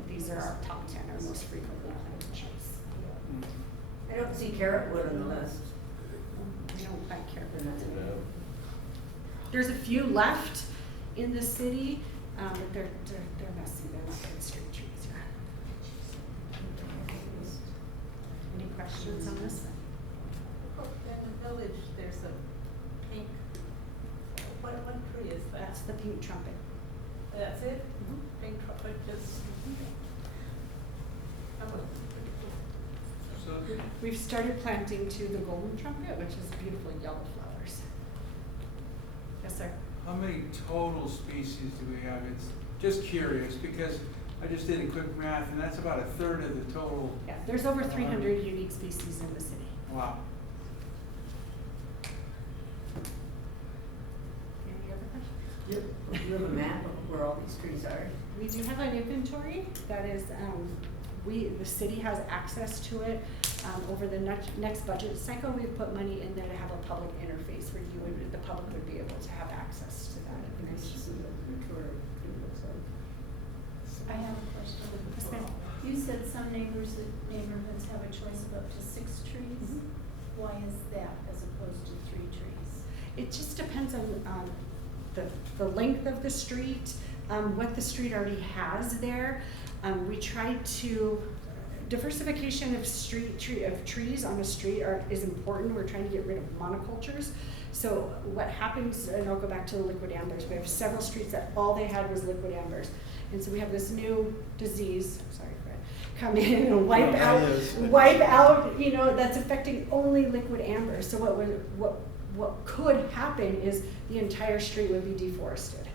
These are our top 10, our most frequently planted trees. I don't see carrot wood on the list. We don't plant carrot wood. There's a few left in the city, but they're messy. They're not good street trees. Any questions on this? In the village, there's a pink, what tree is that? That's the pink trumpet. That's it? Mhm. Pink trumpet just. That was pretty cool. So, We've started planting to the golden trumpet, which is beautiful yellow flowers. Yes, sir. how many total species do we have? It's just curious, because I just did a quick math, and that's about a third of the total. Yeah, there's over 300 unique species in the city. Wow. Any other questions? You have a map of where all these trees are? We do have an inventory that is, the city has access to it. Over the next budget cycle, we've put money in there to have a public interface where the public would be able to have access to that information. I have a question. Yes, ma'am. You said some neighborhoods have a choice of up to 6 trees. Mhm. Why is that as opposed to 3 trees? It just depends on the length of the street, what the street already has there. We try to, diversification of trees on a street is important. We're trying to get rid of monocultures. So what happens, and I'll go back to the liquid ambers, we have several streets that all they had was liquid ambers. And so we have this new disease, sorry Fred, come in and wipe out, that's affecting only liquid amber. So what could happen is the entire street would be deforested.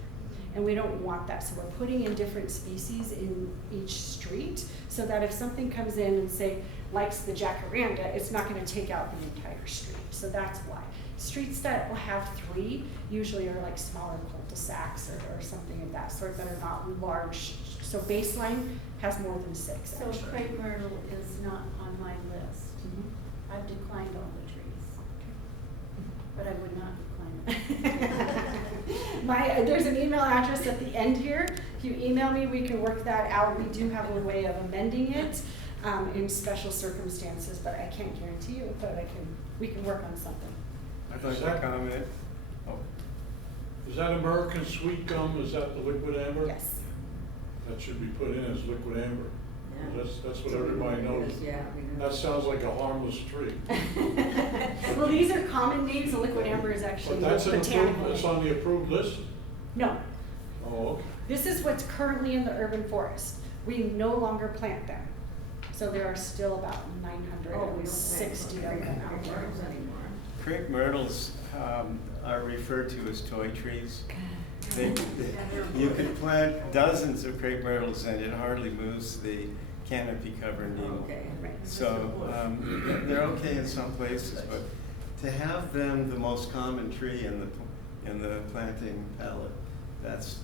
And we don't want that, so we're putting in different species in each street so that if something comes in and say likes the jacaranda, it's not gonna take out the entire street. So that's why. Streets that will have 3 usually are like smaller cul-de-sacs or something of that sort that are not large. So Baseline has more than 6 So actually. crepe myrtle is not on my list. Mhm. I've declined all the trees, but I would not decline it. There's an email address at the end here. If you email me, we can work that out. We do have a way of amending it in special circumstances, but I can't guarantee you, but we can work on something. I'd like to comment. Oh, Is that American sweet gum, is that the liquid amber? Yes. That should be put in as liquid amber. Yeah. That's what everybody knows. Yeah, we know. That sounds like a harmless tree. Well, these are common names. The liquid amber is actually But that's a an botanical approved, it's name. on the approved list? No, Oh, okay. this is what's currently in the urban forest. We no longer plant them. So there are still about 960 of them out there. Anymore. crepe myrtles are referred to as toy trees. You could plant dozens of crepe myrtles and it hardly moves the canopy cover needle. Okay. Right. So they're okay in some places, but to have them the most common tree in the planting palette, that's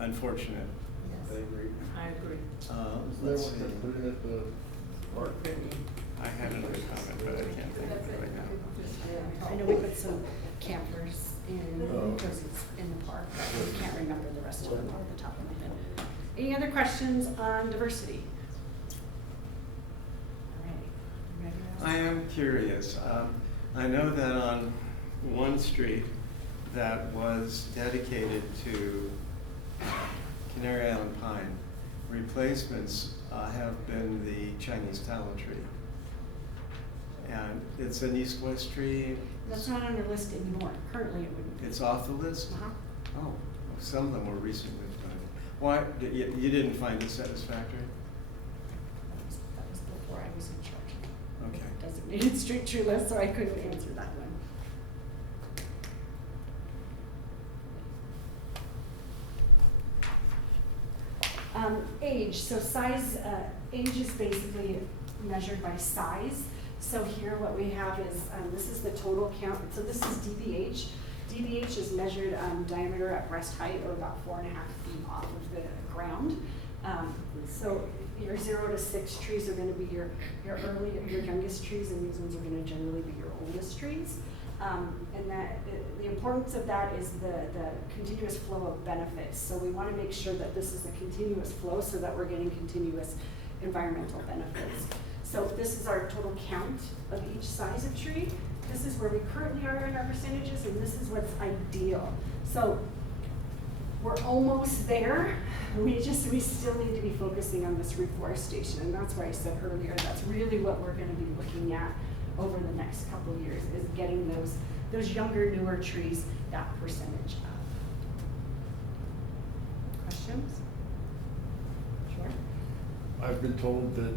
unfortunate. Yes. I agree. I agree. Let's see. Put it at the park. I had another comment, but I can't think of it right now. I know we put some campers in, because it's in the park, but I can't remember the rest of them off the top of my head. Any other questions on diversity? All right, you ready, Ross? I am curious. I know that on one street that was dedicated to Canary Island pine, replacements have been the Chinese tallow tree. And it's an east-west tree. That's not on your list anymore. Currently, it wouldn't be. It's off the list? Uh-huh. Oh, some of them were recently planted. Why, you didn't find it satisfactory? That was before I was in charge of Okay. the designated street tree list, so I couldn't answer that one. Age, so size, age is basically measured by size. So here what we have is, this is the total count, so this is DBH. DBH is measured diameter at breast height, or about 4.5 feet off of the ground. So your 0 to 6 trees are gonna be your youngest trees, and these ones are gonna generally be your oldest trees. And that, the importance of that is the continuous flow of benefits. So we wanna make sure that this is a continuous flow so that we're getting continuous environmental benefits. So this is our total count of each size of tree. This is where we currently are in our percentages, and this is what's ideal. So we're almost there. We still need to be focusing on this reforestation, and that's why I said earlier, that's really what we're gonna be looking at over the next couple of years, is getting those younger, newer trees that percentage up. questions? Sure. I've been told that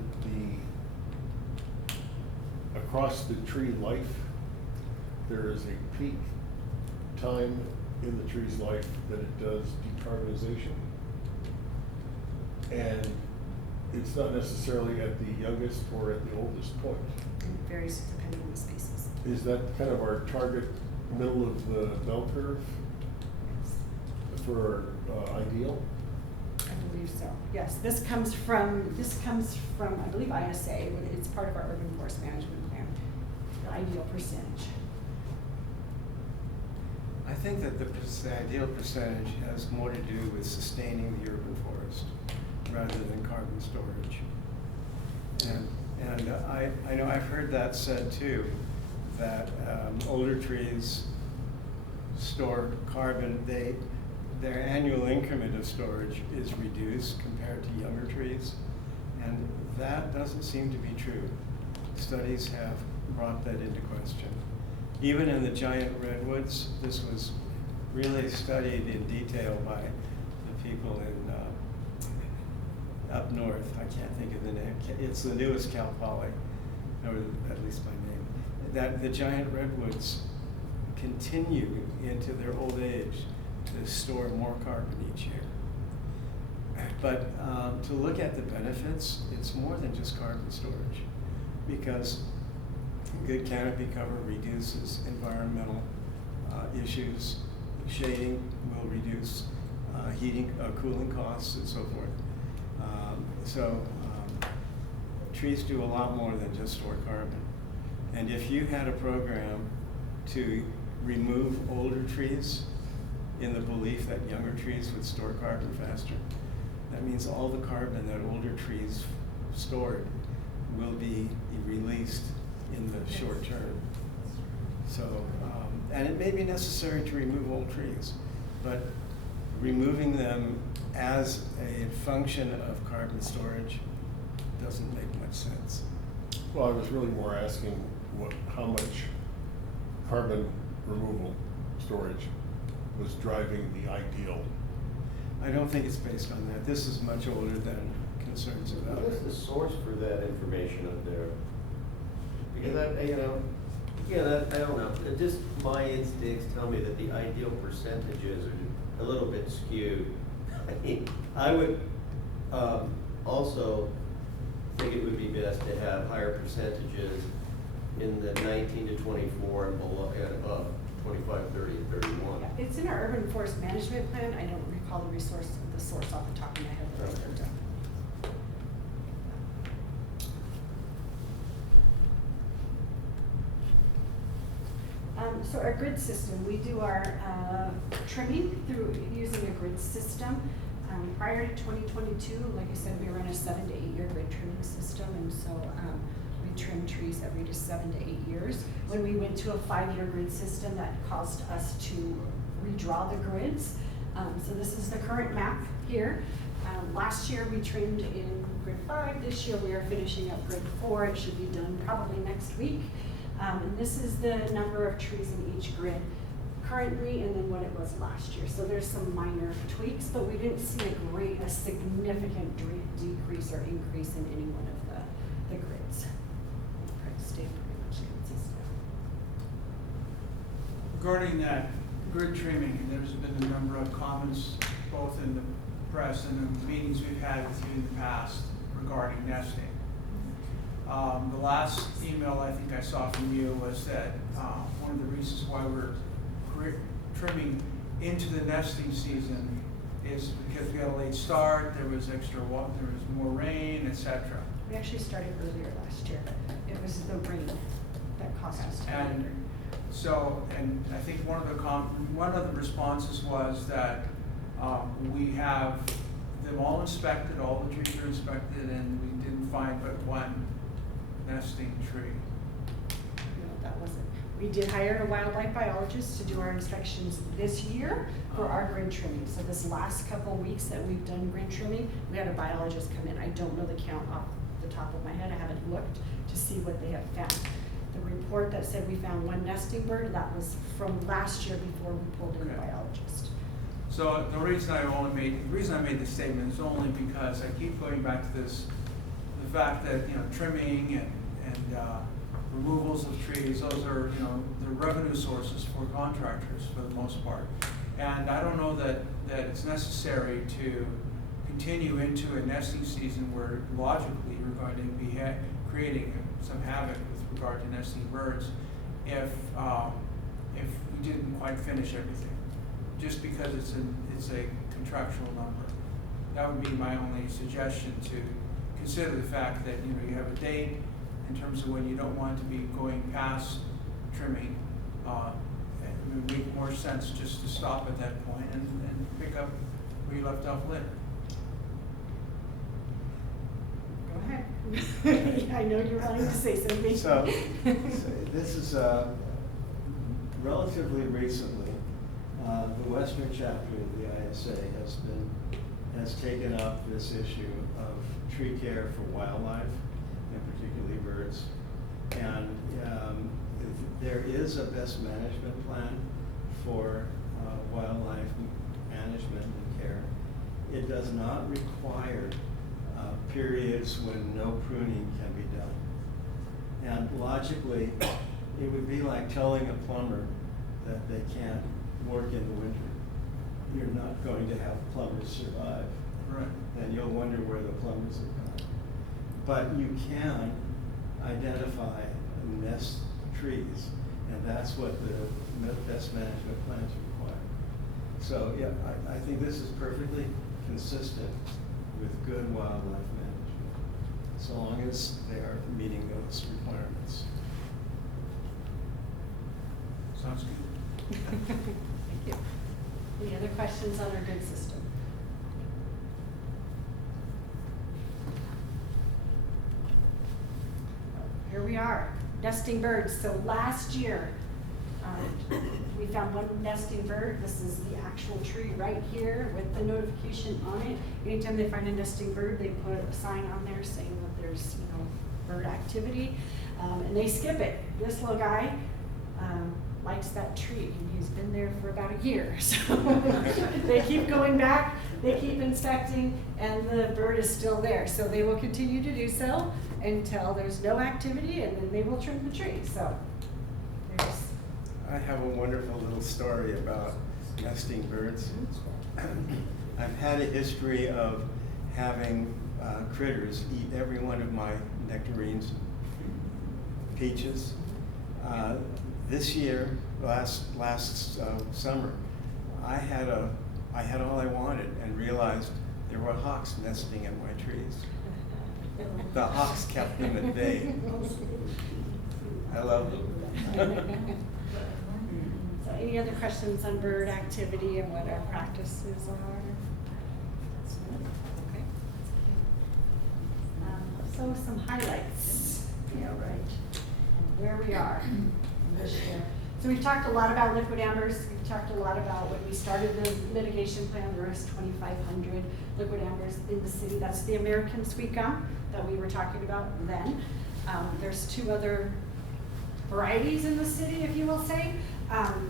across the tree life, there is a peak time in the tree's life that it does decarbonization. And it's not necessarily at the youngest or at the oldest point. It varies depending on the species. Is that kind of our target middle of the bell curve for ideal? I believe so. Yes, this comes from, I believe, ISA. It's part of our urban forest management plan, the ideal percentage. I think that the ideal percentage has more to do with sustaining the urban forest rather than carbon storage. And I know I've heard that said too, that older trees store carbon, their annual increment of storage is reduced compared to younger trees, and that doesn't seem to be true. Studies have brought that into question. Even in the giant redwoods, this was really studied in detail by the people in up north. I can't think of the name. It's the newest Cal Poly, or at least by name. That the giant redwoods continue into their old age to store more carbon each year. But to look at the benefits, it's more than just carbon storage, because good canopy cover reduces environmental issues. Shading will reduce heating, cooling costs, and so forth. Trees do a lot more than just store carbon. And if you had a program to remove older trees in the belief that younger trees would store carbon faster, that means all the carbon that older trees stored will be released in the short term. So, and it may be necessary to remove old trees, but removing them as a function of carbon storage doesn't make much sense. Well, I was really more asking how much carbon removal storage was driving the ideal. I don't think it's based on that. This is much older than concerns about What is it. the source for that information up there? Because I don't know, just my instincts tell me that the ideal percentages are a little bit skewed. I mean, I would also think it would be best to have higher percentages in the 19 to 24 and below and above, 25, 30, and 31. Yeah, it's in our urban forest management plan. I don't recall the source off the top of my head. But I looked up. So our grid system, we do our trimming through using a grid system. Prior to 2022, like I said, we run a 7 to 8 year grid trimming system, and so we trim trees every 7 to 8 years. When we went to a 5-year grid system, that caused us to redraw the grids. So this is the current map here. Last year we trimmed in grid 5. This year we are finishing up grid 4. It should be done probably next week. And this is the number of trees in each grid currently, and then what it was last year. So there's some minor tweaks, but we didn't see a significant decrease or increase in any one of the grids. It stayed pretty much consistent. Regarding that grid trimming, there's been a number of comments, both in the press and the meetings we've had with you in the past regarding nesting. The last email I think I saw from you was that one of the reasons why we're trimming into the nesting season is because we had a late start, there was extra water, there was more rain, etc. We actually started earlier last year. It was the rain that caused us to. And so, and I think one of the responses was that we have them all inspected, all the trees are inspected, and we didn't find but one nesting tree. No, that wasn't. We did hire a wildlife biologist to do our inspections this year for our grid trimming. So this last couple weeks that we've done grid trimming, we had a biologist come in. I don't know the count off the top of my head. I haven't looked to see what they have found. The report that said we found one nesting bird, that was from last year before we pulled in the Okay. biologist. So the reason I made this statement is only because I keep going back to this, the fact that, trimming and removals of trees, those are, the revenue sources for contractors for the most part. And I don't know that it's necessary to continue into a nesting season where logically you're going to be creating some havoc with regard to nesting birds if we didn't quite finish everything, just because it's a contractual number. That would be my only suggestion, to consider the fact that you have a date in terms of when you don't want to be going past trimming. It would make more sense just to stop at that point and pick up where you left off later. Go ahead. I know you're wanting to say something. So this is relatively recently, the Western chapter of the ISA has taken up this issue of tree care for wildlife, and particularly birds. And there is a best management plan for wildlife management and care. It does not require periods when no pruning can be done. And logically, it would be like telling a plumber that they can't work in the winter. You're not going to have plumbers survive. Right. And you'll wonder where the plumbers are gone. But you can identify nest trees, and that's what the best management plans require. So yeah, I think this is perfectly consistent with good wildlife management, so long as they are meeting those requirements. Sounds good. Thank you. Any other questions on our grid system? Here we are, nesting birds. So last year, we found one nesting bird. This is the actual tree right here with the notification on it. Anytime they find a nesting bird, they put a sign on there saying that there's, bird activity, and they skip it. This little guy likes that tree, and he's been there for about a year. So they keep going back, they keep inspecting, and the bird is still there. So they will continue to do so until there's no activity, and then they will trim the tree. So there's. I have a wonderful little story about nesting birds. I've had a history of having critters eat every one of my nectarines, peaches. This year, last summer, I had all I wanted and realized there were hawks nesting in my trees. The hawks kept them at bay. I love them. So any other questions on bird activity and what our practices are? Okay. So some highlights. Yeah, right. Where we are this year. So we've talked a lot about liquid ambers. We've talked a lot about when we started the mitigation plan, there was 2,500 liquid ambers in the city. That's the American sweet gum that we were talking about then. There's two other varieties in the city, if you will say,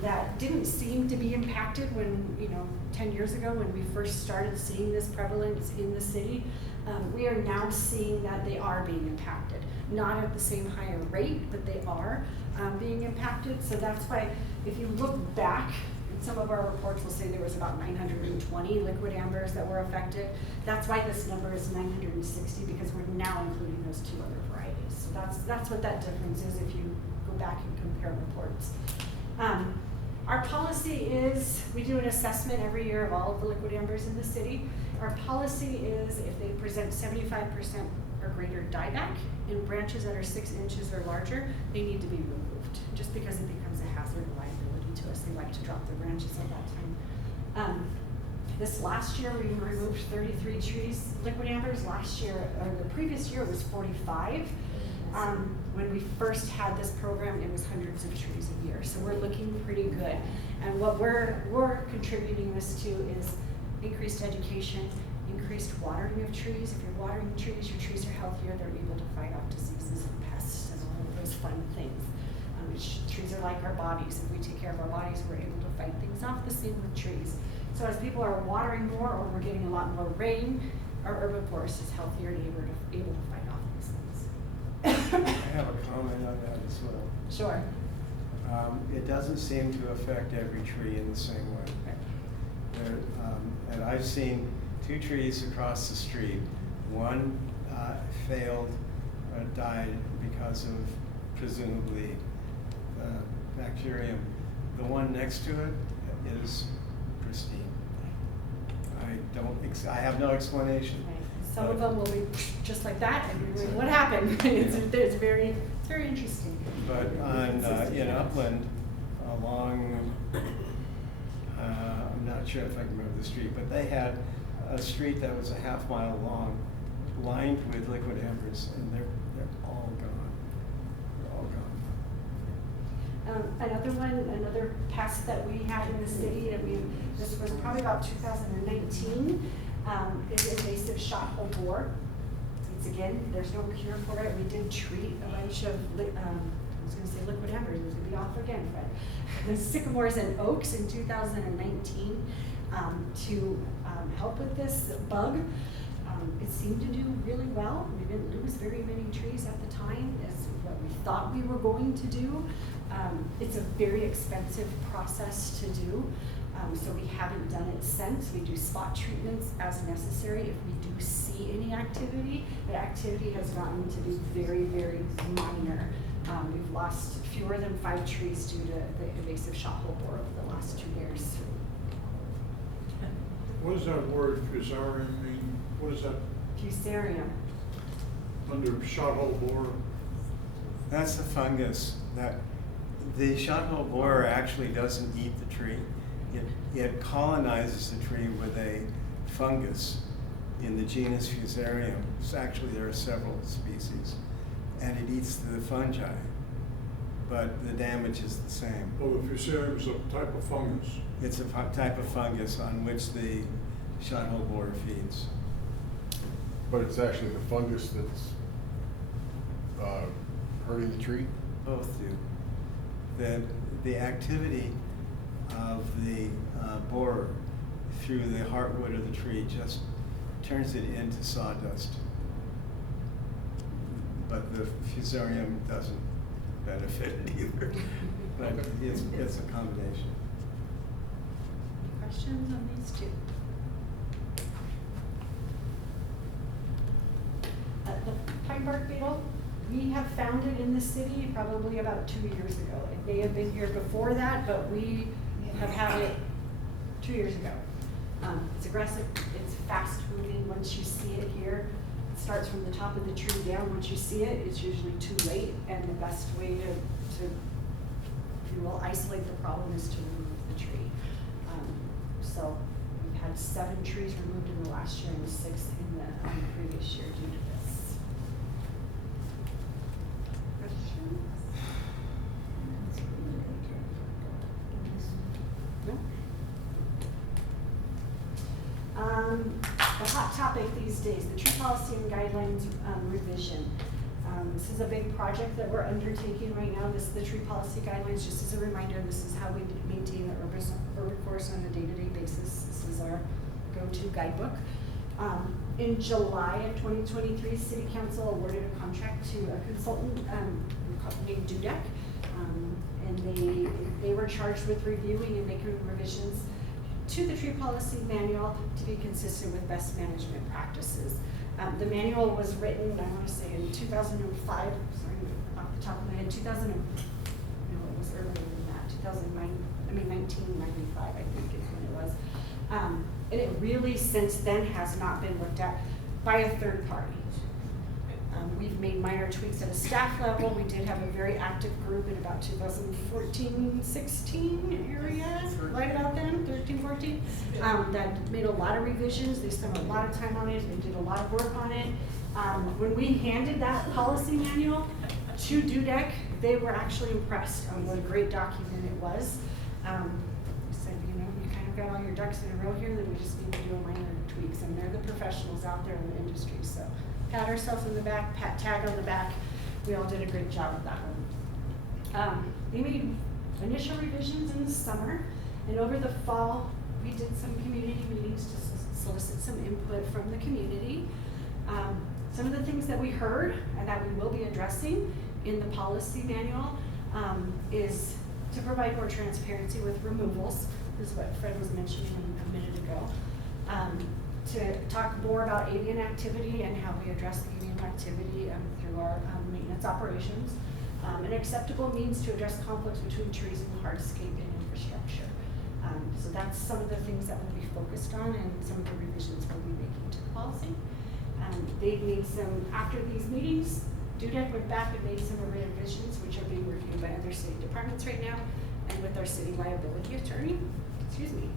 that didn't seem to be impacted when, 10 years ago when we first started seeing this prevalence in the city. We are now seeing that they are being impacted. Not at the same higher rate, but they are being impacted. So that's why if you look back, and some of our reports will say there was about 920 liquid ambers that were affected. That's why this number is 960, because we're now including those two other varieties. So that's what that difference is if you go back and compare reports. Our policy is, we do an assessment every year of all of the liquid ambers in the city. Our policy is if they present 75% or greater dieback in branches that are 6 inches or larger, they need to be removed, just because it becomes a hazard and liability to us. They like to drop their branches at that time. This last year, we removed 33 trees, liquid ambers. Last year, or the previous year, it was 45. When we first had this program, it was hundreds of trees a year. So we're looking pretty good. And what we're contributing this to is increased education, increased watering of trees. If you're watering trees, your trees are healthier. They're able to fight off diseases and pests and all of those fun things. Trees are like our bodies. If we take care of our bodies, we're able to fight things off. The same with trees. So as people are watering more or we're getting a lot more rain, our urban forest is healthier and able to fight off these things. I have a comment on that as well. Sure. It doesn't seem to affect every tree in the same way. There, and I've seen 2 trees across the street. One failed, died because of presumably bacterium. The one next to it is pristine. I have no explanation. Some of them will be just like that, and you're like, what happened? It's very interesting. But on, in Upland, along, I'm not sure if I can remember the street, but they had a street that was a half-mile long, lined with liquid embers, and they're all gone. They're all gone. Another pest that we had in the city, this was probably about 2019, is invasive shot hole borer. There's no cure for it. We did treat a bunch of, I was gonna say liquid embers, it was gonna be off again, but the sycamores and oaks in 2019 to help with this bug. It seemed to do really well. We didn't lose very many trees at the time as what we thought we were going to do. It's a very expensive process to do, so we haven't done it since. We do spot treatments as necessary if we do see any activity. The activity has gotten to be very, very minor. We've lost fewer than 5 trees due to the invasive shot hole borer over the last 2 years. What does that word fusarium mean? What is that Fusarium. under shot hole borer? That's the fungus. The shot hole borer actually doesn't eat the tree. It colonizes the tree with a fungus in the genus Fusarium. Actually, there are several species, and it eats the fungi, but the damage is the same. Oh, the fusarium is a type of fungus. It's a type of fungus on which the shot hole borer feeds. But it's actually the fungus that's hurting the tree? Both do. The activity of the borer through the heartwood of the tree just turns it into sawdust. But the fusarium doesn't benefit it either. But it's a combination. Questions on these 2? The pine bark beetle, we have found it in the city probably about 2 years ago. It may have been here before that, but we have had it 2 years ago. It's aggressive, it's fast moving. Once you see it here, it starts from the top of the tree down. Once you see it, it's usually too late, and the best way to if you will, isolate the problem is to remove the tree. So we've had 7 trees removed in the last year and 6 in the previous year due to this. Questions? No? The hot topic these days, the tree policy and guidelines revision. This is a big project that we're undertaking right now. This is the tree policy guidelines. Just as a reminder, this is how we maintain the urban forest on a day-to-day basis. This is our go-to guidebook. In July of 2023, City Council awarded a contract to a consultant named Dudek, and they were charged with reviewing and making revisions to the tree policy manual to be consistent with best management practices. The manual was written, I want to say, in 2005, sorry, off the top of my head, it was earlier than that, 1995, I think is when it was. And it really, since then, has not been looked at by a third party. We've made minor tweaks at a staff level. We did have a very active group in about 2014, 16 area, right about then, 13, 14, that made a lot of revisions. They spent a lot of time on it. They did a lot of work on it. When we handed that policy manual to Dudek, they were actually impressed on what a great document it was. We said, you kind of got all your ducks in a row here, then we just need to do a minor tweaks. And they're the professionals out there in the industry, so pat ourselves in the back, pat tag on the back. We all did a great job with that one. They made initial revisions in the summer, and over the fall, we did some community meetings to solicit some input from the community. Some of the things that we heard and that we will be addressing in the policy manual is to provide more transparency with removals, is what Fred was mentioning a minute ago. To talk more about avian activity and how we address the avian activity through our maintenance operations. An acceptable means to address conflicts between trees and hardscape and infrastructure. So that's some of the things that we'll be focused on and some of the revisions we'll be making to the policy. They've made some, after these meetings, DUDEC went back and made some revisions which are being reviewed by other city departments right now and with our city liability attorney. Excuse me.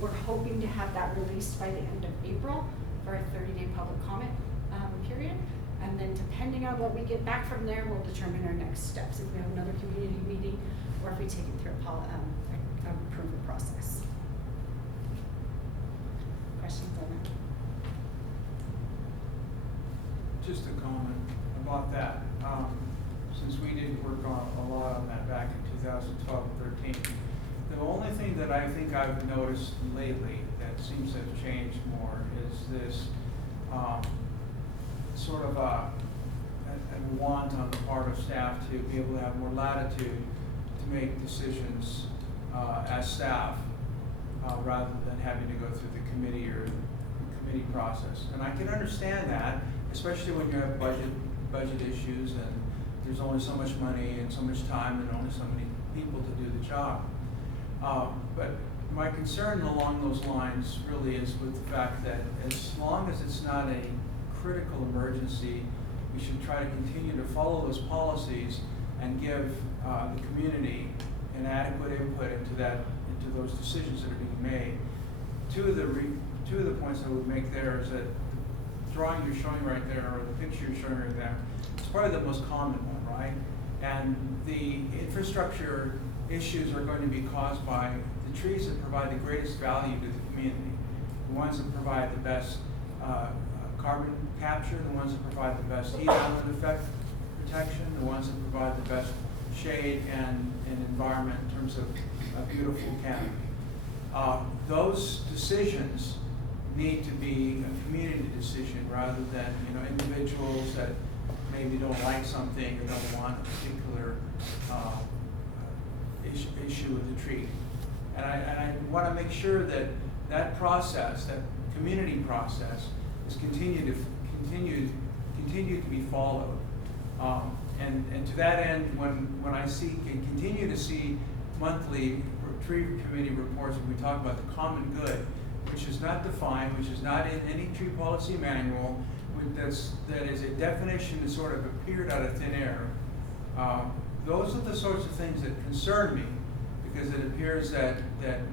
We're hoping to have that released by the end of April for a 30-day public comment period. And then depending on what we get back from there, we'll determine our next steps, if we have another community meeting or if we take it through an approval process. Questions on that? Just a comment about that. Since we did work on a lot on that back in 2012 and 13, the only thing that I think I've noticed lately that seems to have changed more is this sort of a want on the part of staff to be able to have more latitude to make decisions as staff rather than having to go through the committee or the committee process. And I can understand that, especially when you have budget issues and there's only so much money and so much time and only so many people to do the job. But my concern along those lines really is with the fact that as long as it's not a critical emergency, we should try to continue to follow those policies and give the community an adequate input into those decisions that are being made. Two of the points I would make there is that the drawing you're showing right there, or the picture you're showing right there, it's probably the most common one, right? And the infrastructure issues are going to be caused by the trees that provide the greatest value to the community, the ones that provide the best carbon capture, the ones that provide the best heat island effect protection, the ones that provide the best shade and environment in terms of a beautiful canopy. Those decisions need to be a community decision rather than individuals that maybe don't like something or don't want a particular issue with the tree. And I want to make sure that that process, that community process, is continue to be followed. And to that end, when I see and continue to see monthly tree committee reports, when we talk about the common good, which is not defined, which is not in any tree policy manual, that is a definition that sort of appeared out of thin air. Those are the sorts of things that concern me, because it appears that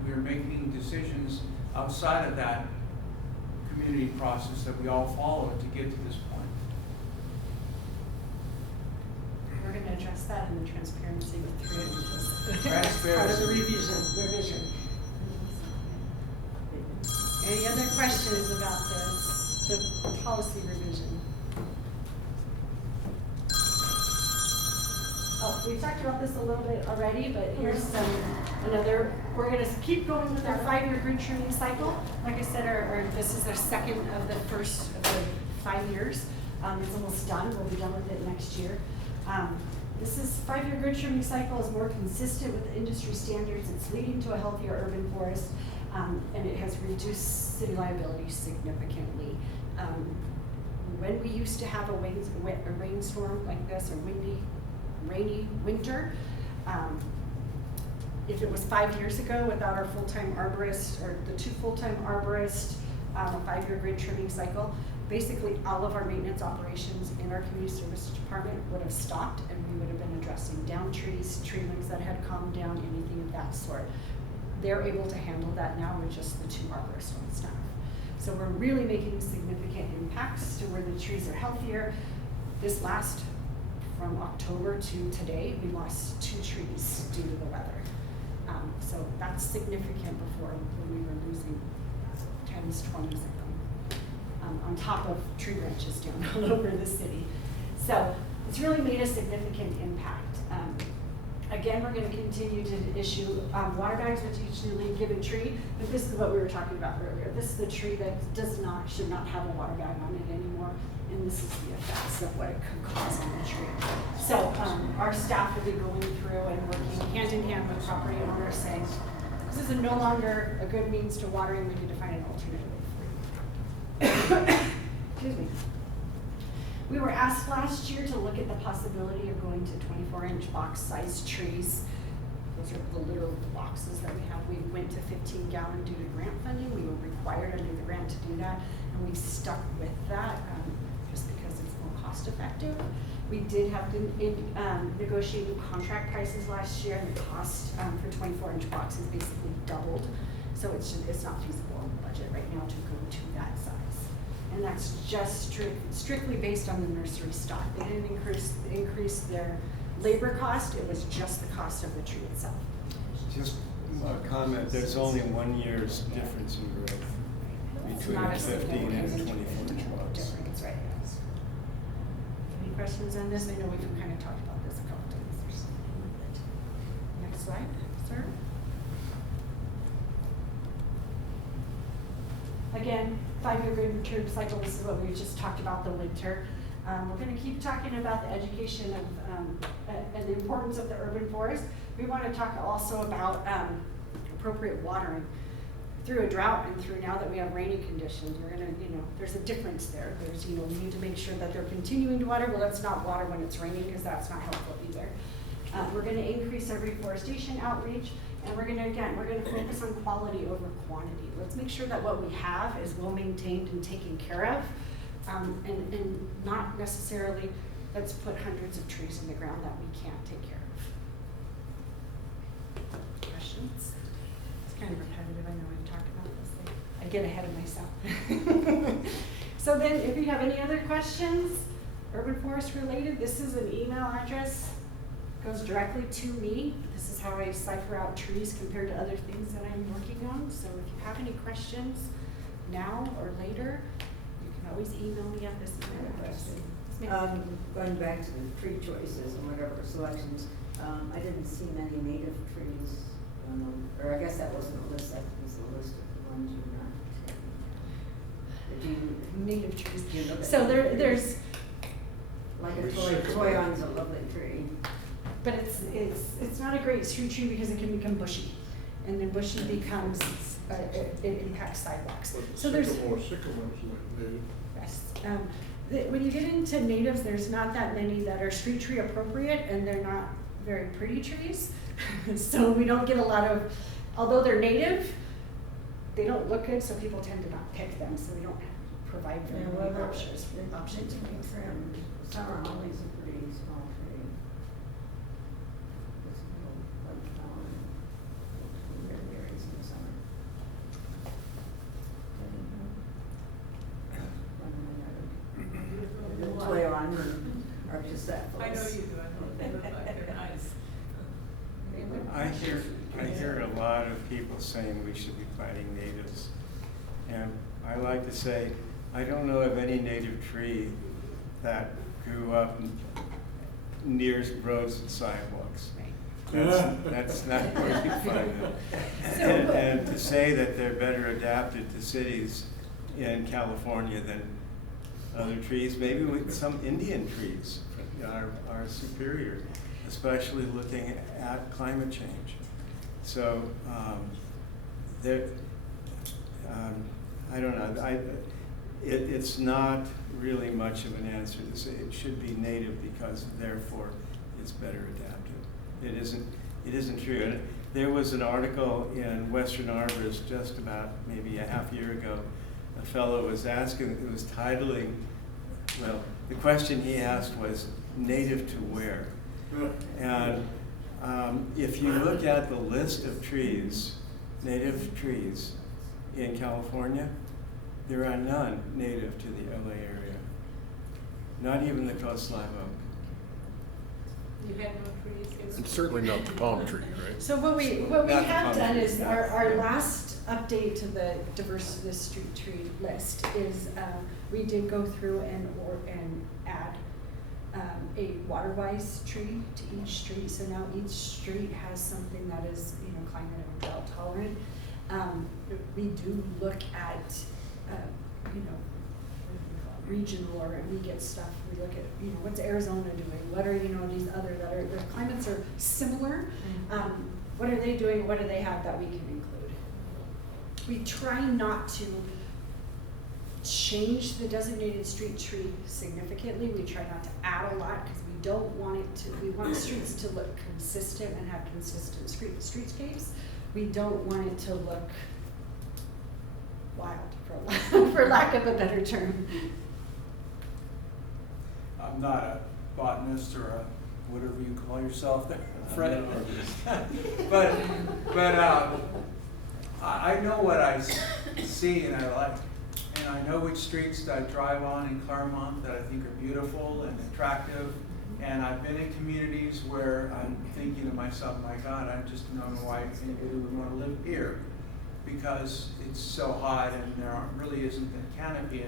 we're making decisions outside of that community process that we all follow to get to this point. We're going to address that in the transparency with three images. Transparency. Part of the revision. Any other questions about this, the policy revision? Oh, we talked about this a little bit already, but here's we're going to keep going with our 5-year green trimming cycle. Like I said, this is our second of the first of the 5 years. It's almost done. We'll be done with it next year. This is 5-year green trimming cycle is more consistent with industry standards. It's leading to a healthier urban forest, and it has reduced city liability significantly. When we used to have a rainstorm like this, or rainy winter, if it was 5 years ago without our full-time arborist, or the 2 full-time arborists, a 5-year green trimming cycle, basically all of our maintenance operations in our community service department would have stopped, and we would have been addressing down trees, tree limbs that had come down, anything of that sort. They're able to handle that now with just the 2 arborists on staff. So we're really making significant impacts to where the trees are healthier. This last, from October to today, we lost 2 trees due to the weather. So that's significant before, when we were losing 10s, 20s of them, on top of tree branches down all over the city. So it's really made a significant impact. Again, we're gonna continue to issue water bags with each newly given tree, but this is what we were talking about earlier. This is the tree that should not have a water bag on it anymore, and this is the effects of what it could cause on the tree. So our staff will be going through and working hand in hand with property owners, saying, this is no longer a good means to watering, we need to find an alternative. Excuse me. We were asked last year to look at the possibility of going to 24-inch box-sized trees. Those are the little boxes that we have. We went to 15-gallon due to grant funding. We were required under the grant to do that, and we stuck with that just because it's more cost-effective. We did have to negotiate new contract prices last year, and the cost for 24-inch boxes basically doubled. So it's not feasible in the budget right now to go to that size. And that's just strictly based on the nursery stock. They didn't increase their labor cost, it was just the cost of the tree itself. Just a comment, there's only 1 year's difference in growth between Not a a 15 and a 24-inch box. Difference, right? Any questions on this? I know we've kind of talked about this a couple times. Next slide, sir. Again, 5-year good term cycle, this is what we just talked about the winter. We're going to keep talking about the education of and the importance of the urban forest. We want to talk also about appropriate watering. Through a drought and through now that we have rainy conditions, we're going to, there's a difference there. There's, we need to make sure that they're continuing to water. Well, let's not water when it's raining because that's not helpful either. We're going to increase our reforestation outreach, and we're going to focus on quality over quantity. Let's make sure that what we have is well maintained and taken care of, and not necessarily let's put hundreds of trees in the ground that we can't take care of. Questions? It's kind of repetitive. I know we've talked about this. I get ahead of myself. So then, if you have any other questions, urban forest related, this is an email address. Goes directly to me. This is how I cipher out trees compared to other things that I'm working on. So if you have any questions now or later, you can always email me at this email address. Going back to the tree choices and whatever selections, I didn't see many native trees, or I guess that wasn't a list, that was a list of the ones you not. Did you? Native trees. Do you know that? So there's, Like a toyon's a lovely tree. but it's not a great street tree because it can become bushy, and then bushy becomes it impacts sidewalks. But So there's sycamores like native. yes. When you get into natives, there's not that many that are street tree appropriate, and they're not very pretty trees. So we don't get a lot of, although they're native, they don't look good, so people tend to not pick them. So we don't provide very many options to pick from. Summer holly's a pretty small tree. It's a little like red berries in the summer. Toyon or Archicephalus. I know you do, I know they look like they're nice. I hear a lot of people saying we should be planting natives. And I like to say, I don't know of any native tree that grew up near roads and sidewalks. That's not where you find them. And to say that they're better adapted to cities in California than other trees, maybe with some Indian trees are superior, especially looking at climate change. So I don't know. It's not really much of an answer to say it should be native because therefore it's better adapted. It isn't true. And there was an article in Western Arborist just about maybe a half year ago. A fellow was asking, it was titling, well, the question he asked was native to where? And if you look at the list of trees, native trees in California, there are none native to the LA area. Not even the coast live oak. You had no trees here? And certainly not the palm tree, right? So what we Not the have palm done tree. is our last update to the diversity street tree list is we did go through and add a water-wise tree to each street, so now each street has something that is, you know, climate and drought tolerant. We do look at, you know, regional, or we get stuff, we look at, you know, what's Arizona doing, what are, you know, these other that are, their climates are similar. What are they doing, what do they have that we can include? We try not to change the designated street tree significantly. We try not to add a lot because we don't want it to, we want streets to look consistent and have consistent streetscapes. We don't want it to look wild, for lack of a better term. I'm not a botanist or a whatever you call yourself there, Fred. but I know what I see and I like. And I know which streets that I drive on in Claremont that I think are beautiful and attractive. And I've been in communities where I'm thinking to myself, my God, I just don't know why anybody would want to live here, because it's so hot and there really isn't a canopy.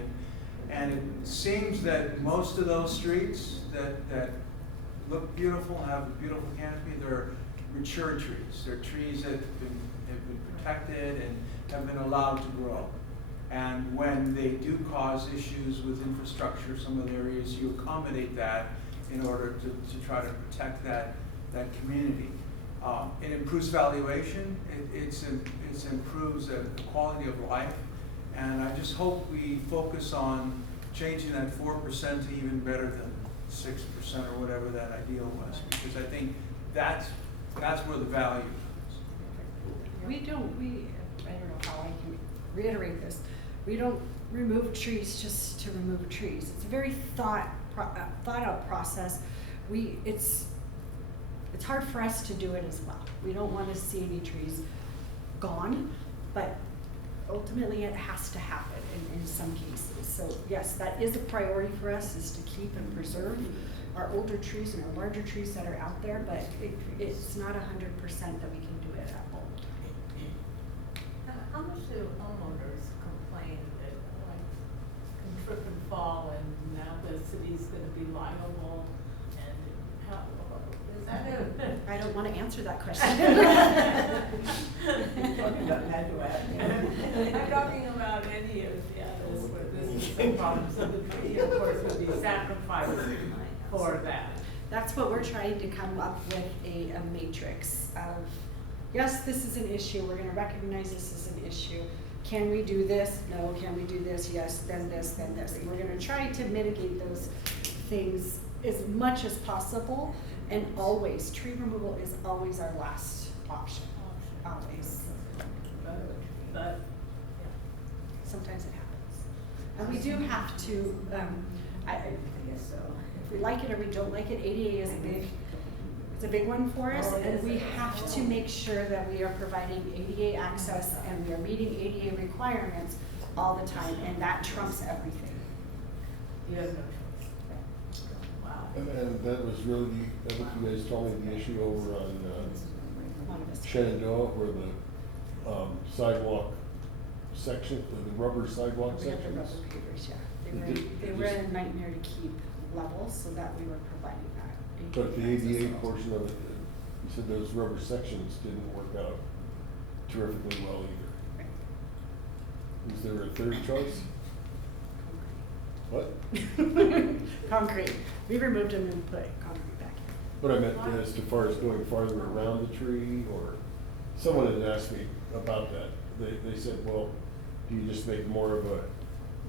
And it seems that most of those streets that look beautiful, have a beautiful canopy, they're mature trees. They're trees that have been protected and have been allowed to grow. And when they do cause issues with infrastructure, some of the areas, you accommodate that in order to try to protect that community. It improves valuation, it improves the quality of life, and I just hope we focus on changing that 4% to even better than 6% or whatever that ideal was, because I think that's where the value is. I don't know how I can reiterate this. We don't remove trees just to remove trees. It's a very thought out process. It's hard for us to do it as well. We don't want to see any trees gone, but ultimately it has to happen in some cases. So yes, that is a priority for us, is to keep and preserve our older trees and our larger trees that are out there, but it's not 100% that we can do it at all. How much do homeowners complain that, like, can trip and fall and now the city's gonna be liable, and how, is that a? I don't want to answer that question. Talking about I'm talking about any of the others where this is a problem, so the tree, of course, would be sacrificed for that. That's what we're trying to come up with, a matrix of, yes, this is an issue, we're gonna recognize this as an issue. Can we do this? No. Can we do this? Yes. Then this, then this. And we're gonna try to mitigate those things as much as possible. And always, tree removal is always our last option, always. But, Sometimes it happens. And we do have to, I guess so. If we like it or we don't like it, ADA is it's a big one for us, and we have to make sure that we are providing ADA access and we are meeting ADA requirements all the time, and that trumps everything. you have no choice. Wow. And that was really, I think you guys told me the issue over on One of us. Shenandoah, where the sidewalk section, the rubber sidewalk We have the sections. rubber pavers, yeah. They were a nightmare to keep level, so that we were providing that. But the access ADA also. portion of it, you said those rubber sections didn't work out terrifically well either. Right. Is there a third choice? What? Concrete. We removed them and put concrete back in. But I meant as far as going farther around the tree, or someone had asked me about that. They said, well, do you just make more of a,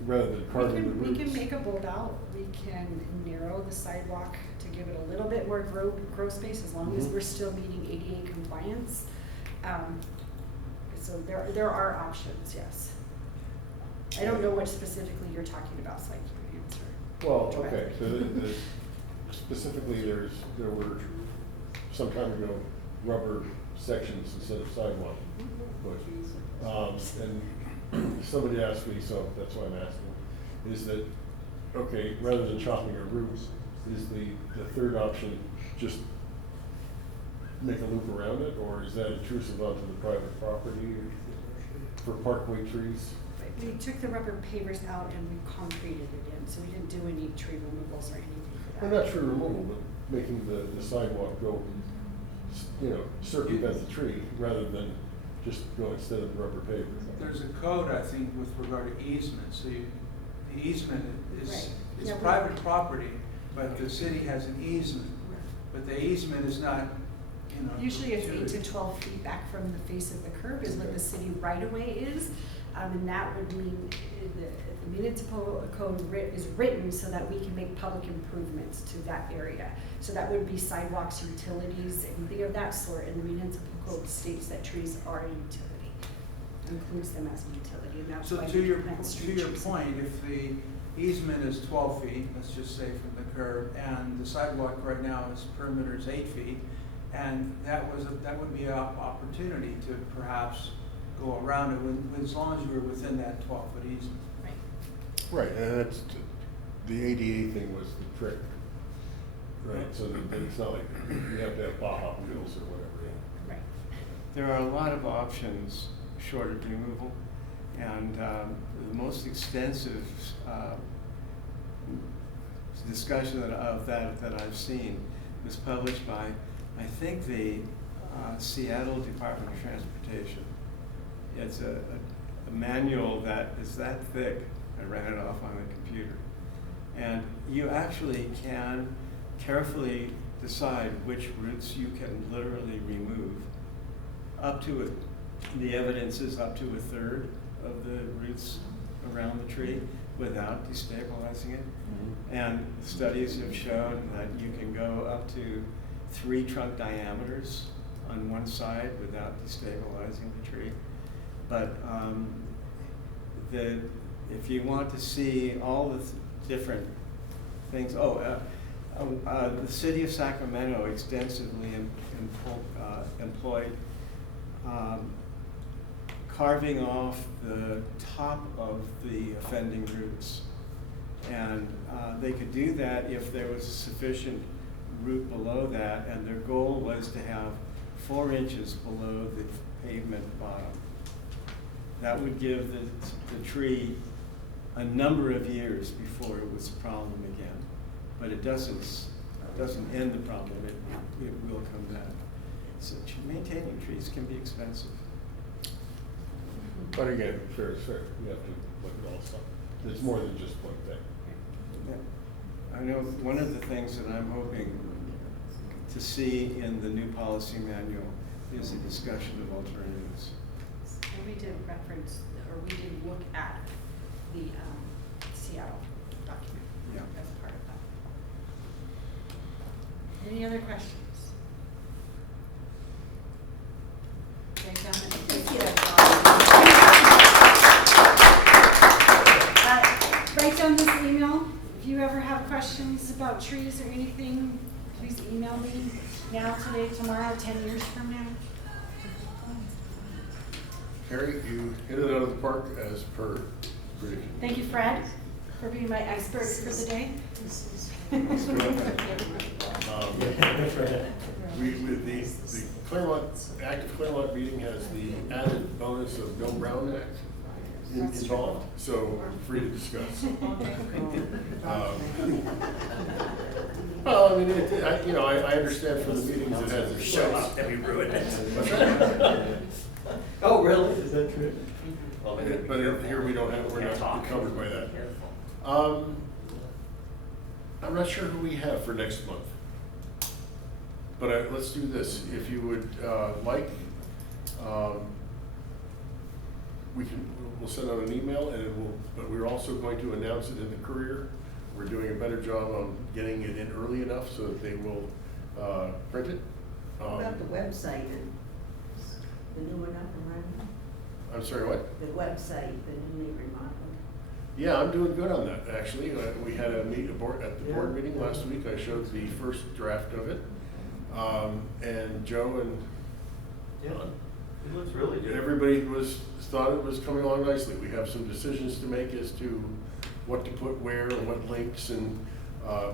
rather than carving the roots? We can make a bolt out. We can narrow the sidewalk to give it a little bit more grow space, as long as we're still meeting ADA compliance. So there are options, yes. I don't know what specifically you're talking about, so I can't answer. Well, okay, so specifically there were some time ago rubber sections instead of sidewalk. And somebody asked me, so that's why I'm asking, is that, okay, rather than chopping a root, is the third option just make a loop around it, or is that intrusive onto the private property for parkway trees? We took the rubber pavers out and we concreted it in, so we didn't do any tree removals or anything for Well, not tree removal, but making the sidewalk go, circumvent the tree rather than just go instead of rubber pavement. There's a code, I think, with regard to easement, so the easement is, Right. is Yeah, private property, but the city has an easement. But the easement is not, Usually it's 8 to to- 12 feet back from the face of the curb is what the city right-of-way is. And that would mean the municipal code is written so that we can make public improvements to that area. So that would be sidewalks, utilities, anything of that sort. And the municipal code states that trees are a utility, includes them as a utility. And that's So why to we your, plant to street your trees. point, if the easement is 12 feet, let's just say from the curb, and the sidewalk right now is perimeter is 8 feet, and that would be an opportunity to perhaps go around it as long as you were within that 12-foot easement. Right, and that's, the ADA thing was the trick, right? So that it's not like you have to have Baja wheels or whatever. Right. There are a lot of options short of removal, and the most extensive discussion of that I've seen was published by, I think, the Seattle Department of Transportation. It's a manual that is that thick. I ran it off on the computer. And you actually can carefully decide which roots you can literally remove. The evidence is up to a third of the roots around the tree without destabilizing it. Mm-hmm. And studies have shown that you can go up to 3 trunk diameters on one side without destabilizing the tree. But if you want to see all the different things, the city of Sacramento extensively employed carving off the top of the offending roots. And they could do that if there was sufficient root below that, and their goal was to have 4 inches below the pavement bottom. That would give the tree a number of years before it was a problem again. But it doesn't end the problem, it will come back. So maintaining trees can be expensive. But again, fair is fair, you have to look at all stuff. It's more than just one thing. I know one of the things that I'm hoping to see in the new policy manual is a discussion of alternatives. And we did reference, or we did look at the Seattle document as part of that. Any other questions? Write down this email. If you ever have questions about trees or anything, please email me now, today, tomorrow, 10 years from now. Cari, you hit it out of the park as per prediction. Thank you, Fred, for being my expert for the day. The Claremont, active Claremont meeting has the added bonus of no Brown Act involved, so free to discuss. Well, I mean, I understand from the meetings it has its Show place. up and we ruin it. What's that? Oh, really? Is that true? But here we're not covered by that. I'm not sure who we have for next month. But let's do this. If you would like, we'll send out an email, but we're also going to announce it in the Courier. We're doing a better job on getting it in early enough so that they will print it. What about the website, the new one up and running? I'm sorry, what? The website, the newly remodeled. Yeah, I'm doing good on that, actually. We had at the board meeting last week. I showed the first draft of it. And Joe and John. It looks really good. Everybody thought it was coming along nicely. We have some decisions to make as to what to put where and what links and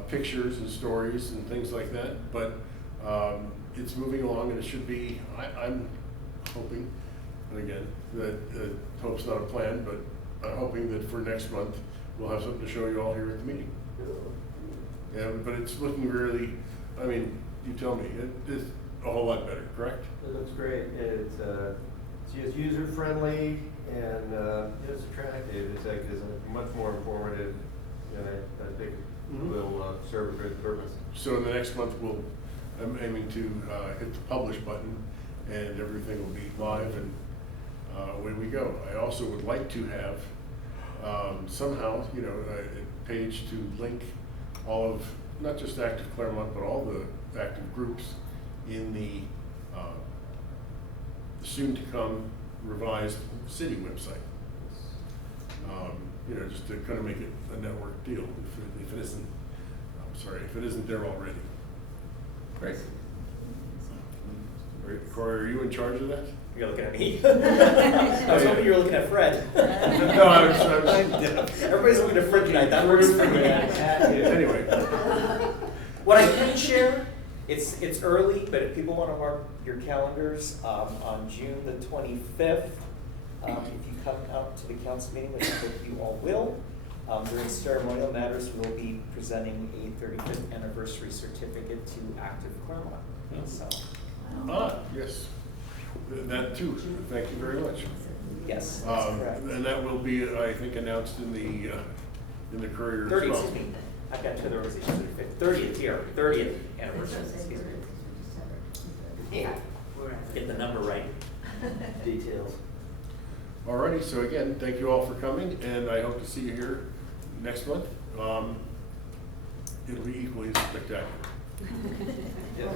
pictures and stories and things like that. But it's moving along, and it should be. I'm hoping, and again, that hope's not a plan, but I'm hoping that for next month we'll have something to show you all here at the meeting. Yeah, but it's looking really, I mean, you tell me, it is a whole lot better, correct? It looks great. It's user-friendly and it's attractive. It's much more informative, and I think will serve a good purpose. So in the next month, I'm aiming to hit the publish button and everything will be live and away we go. I also would like to have somehow, a page to link all of, not just Active Claremont, but all the active groups in the soon-to-come revised city website. Just to kind of make it a network deal, if it isn't, if it isn't there already. Great. Great. Corey, are you in charge of that? You're looking at me. I was hoping you were looking at Fred. No, I was Everybody's looking at Fred tonight. That works for me. Anyway. What I can share, it's early, but if people want to mark your calendars, on June the 25th, if you come out to the council meeting, which I hope you all will, during ceremonial matters, we'll be presenting a 35th anniversary certificate to Active Claremont. So, Yes. That too. Thank you very much. yes, that's correct. And that will be, I think, announced in the Courier as 30th, well. excuse me. I've got two other organizations that are 30th here, 30th anniversary, excuse me. Yeah, get the number right. Details. Alrighty, so again, thank you all for coming, and I hope to see you here next month. It'll be equally as spectacular. Good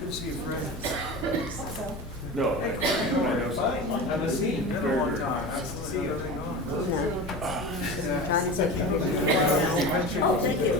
to see you, Fred. No, I know. Fine, have a seat. Been a long time. Absolutely. Everything going. Oh, thank you.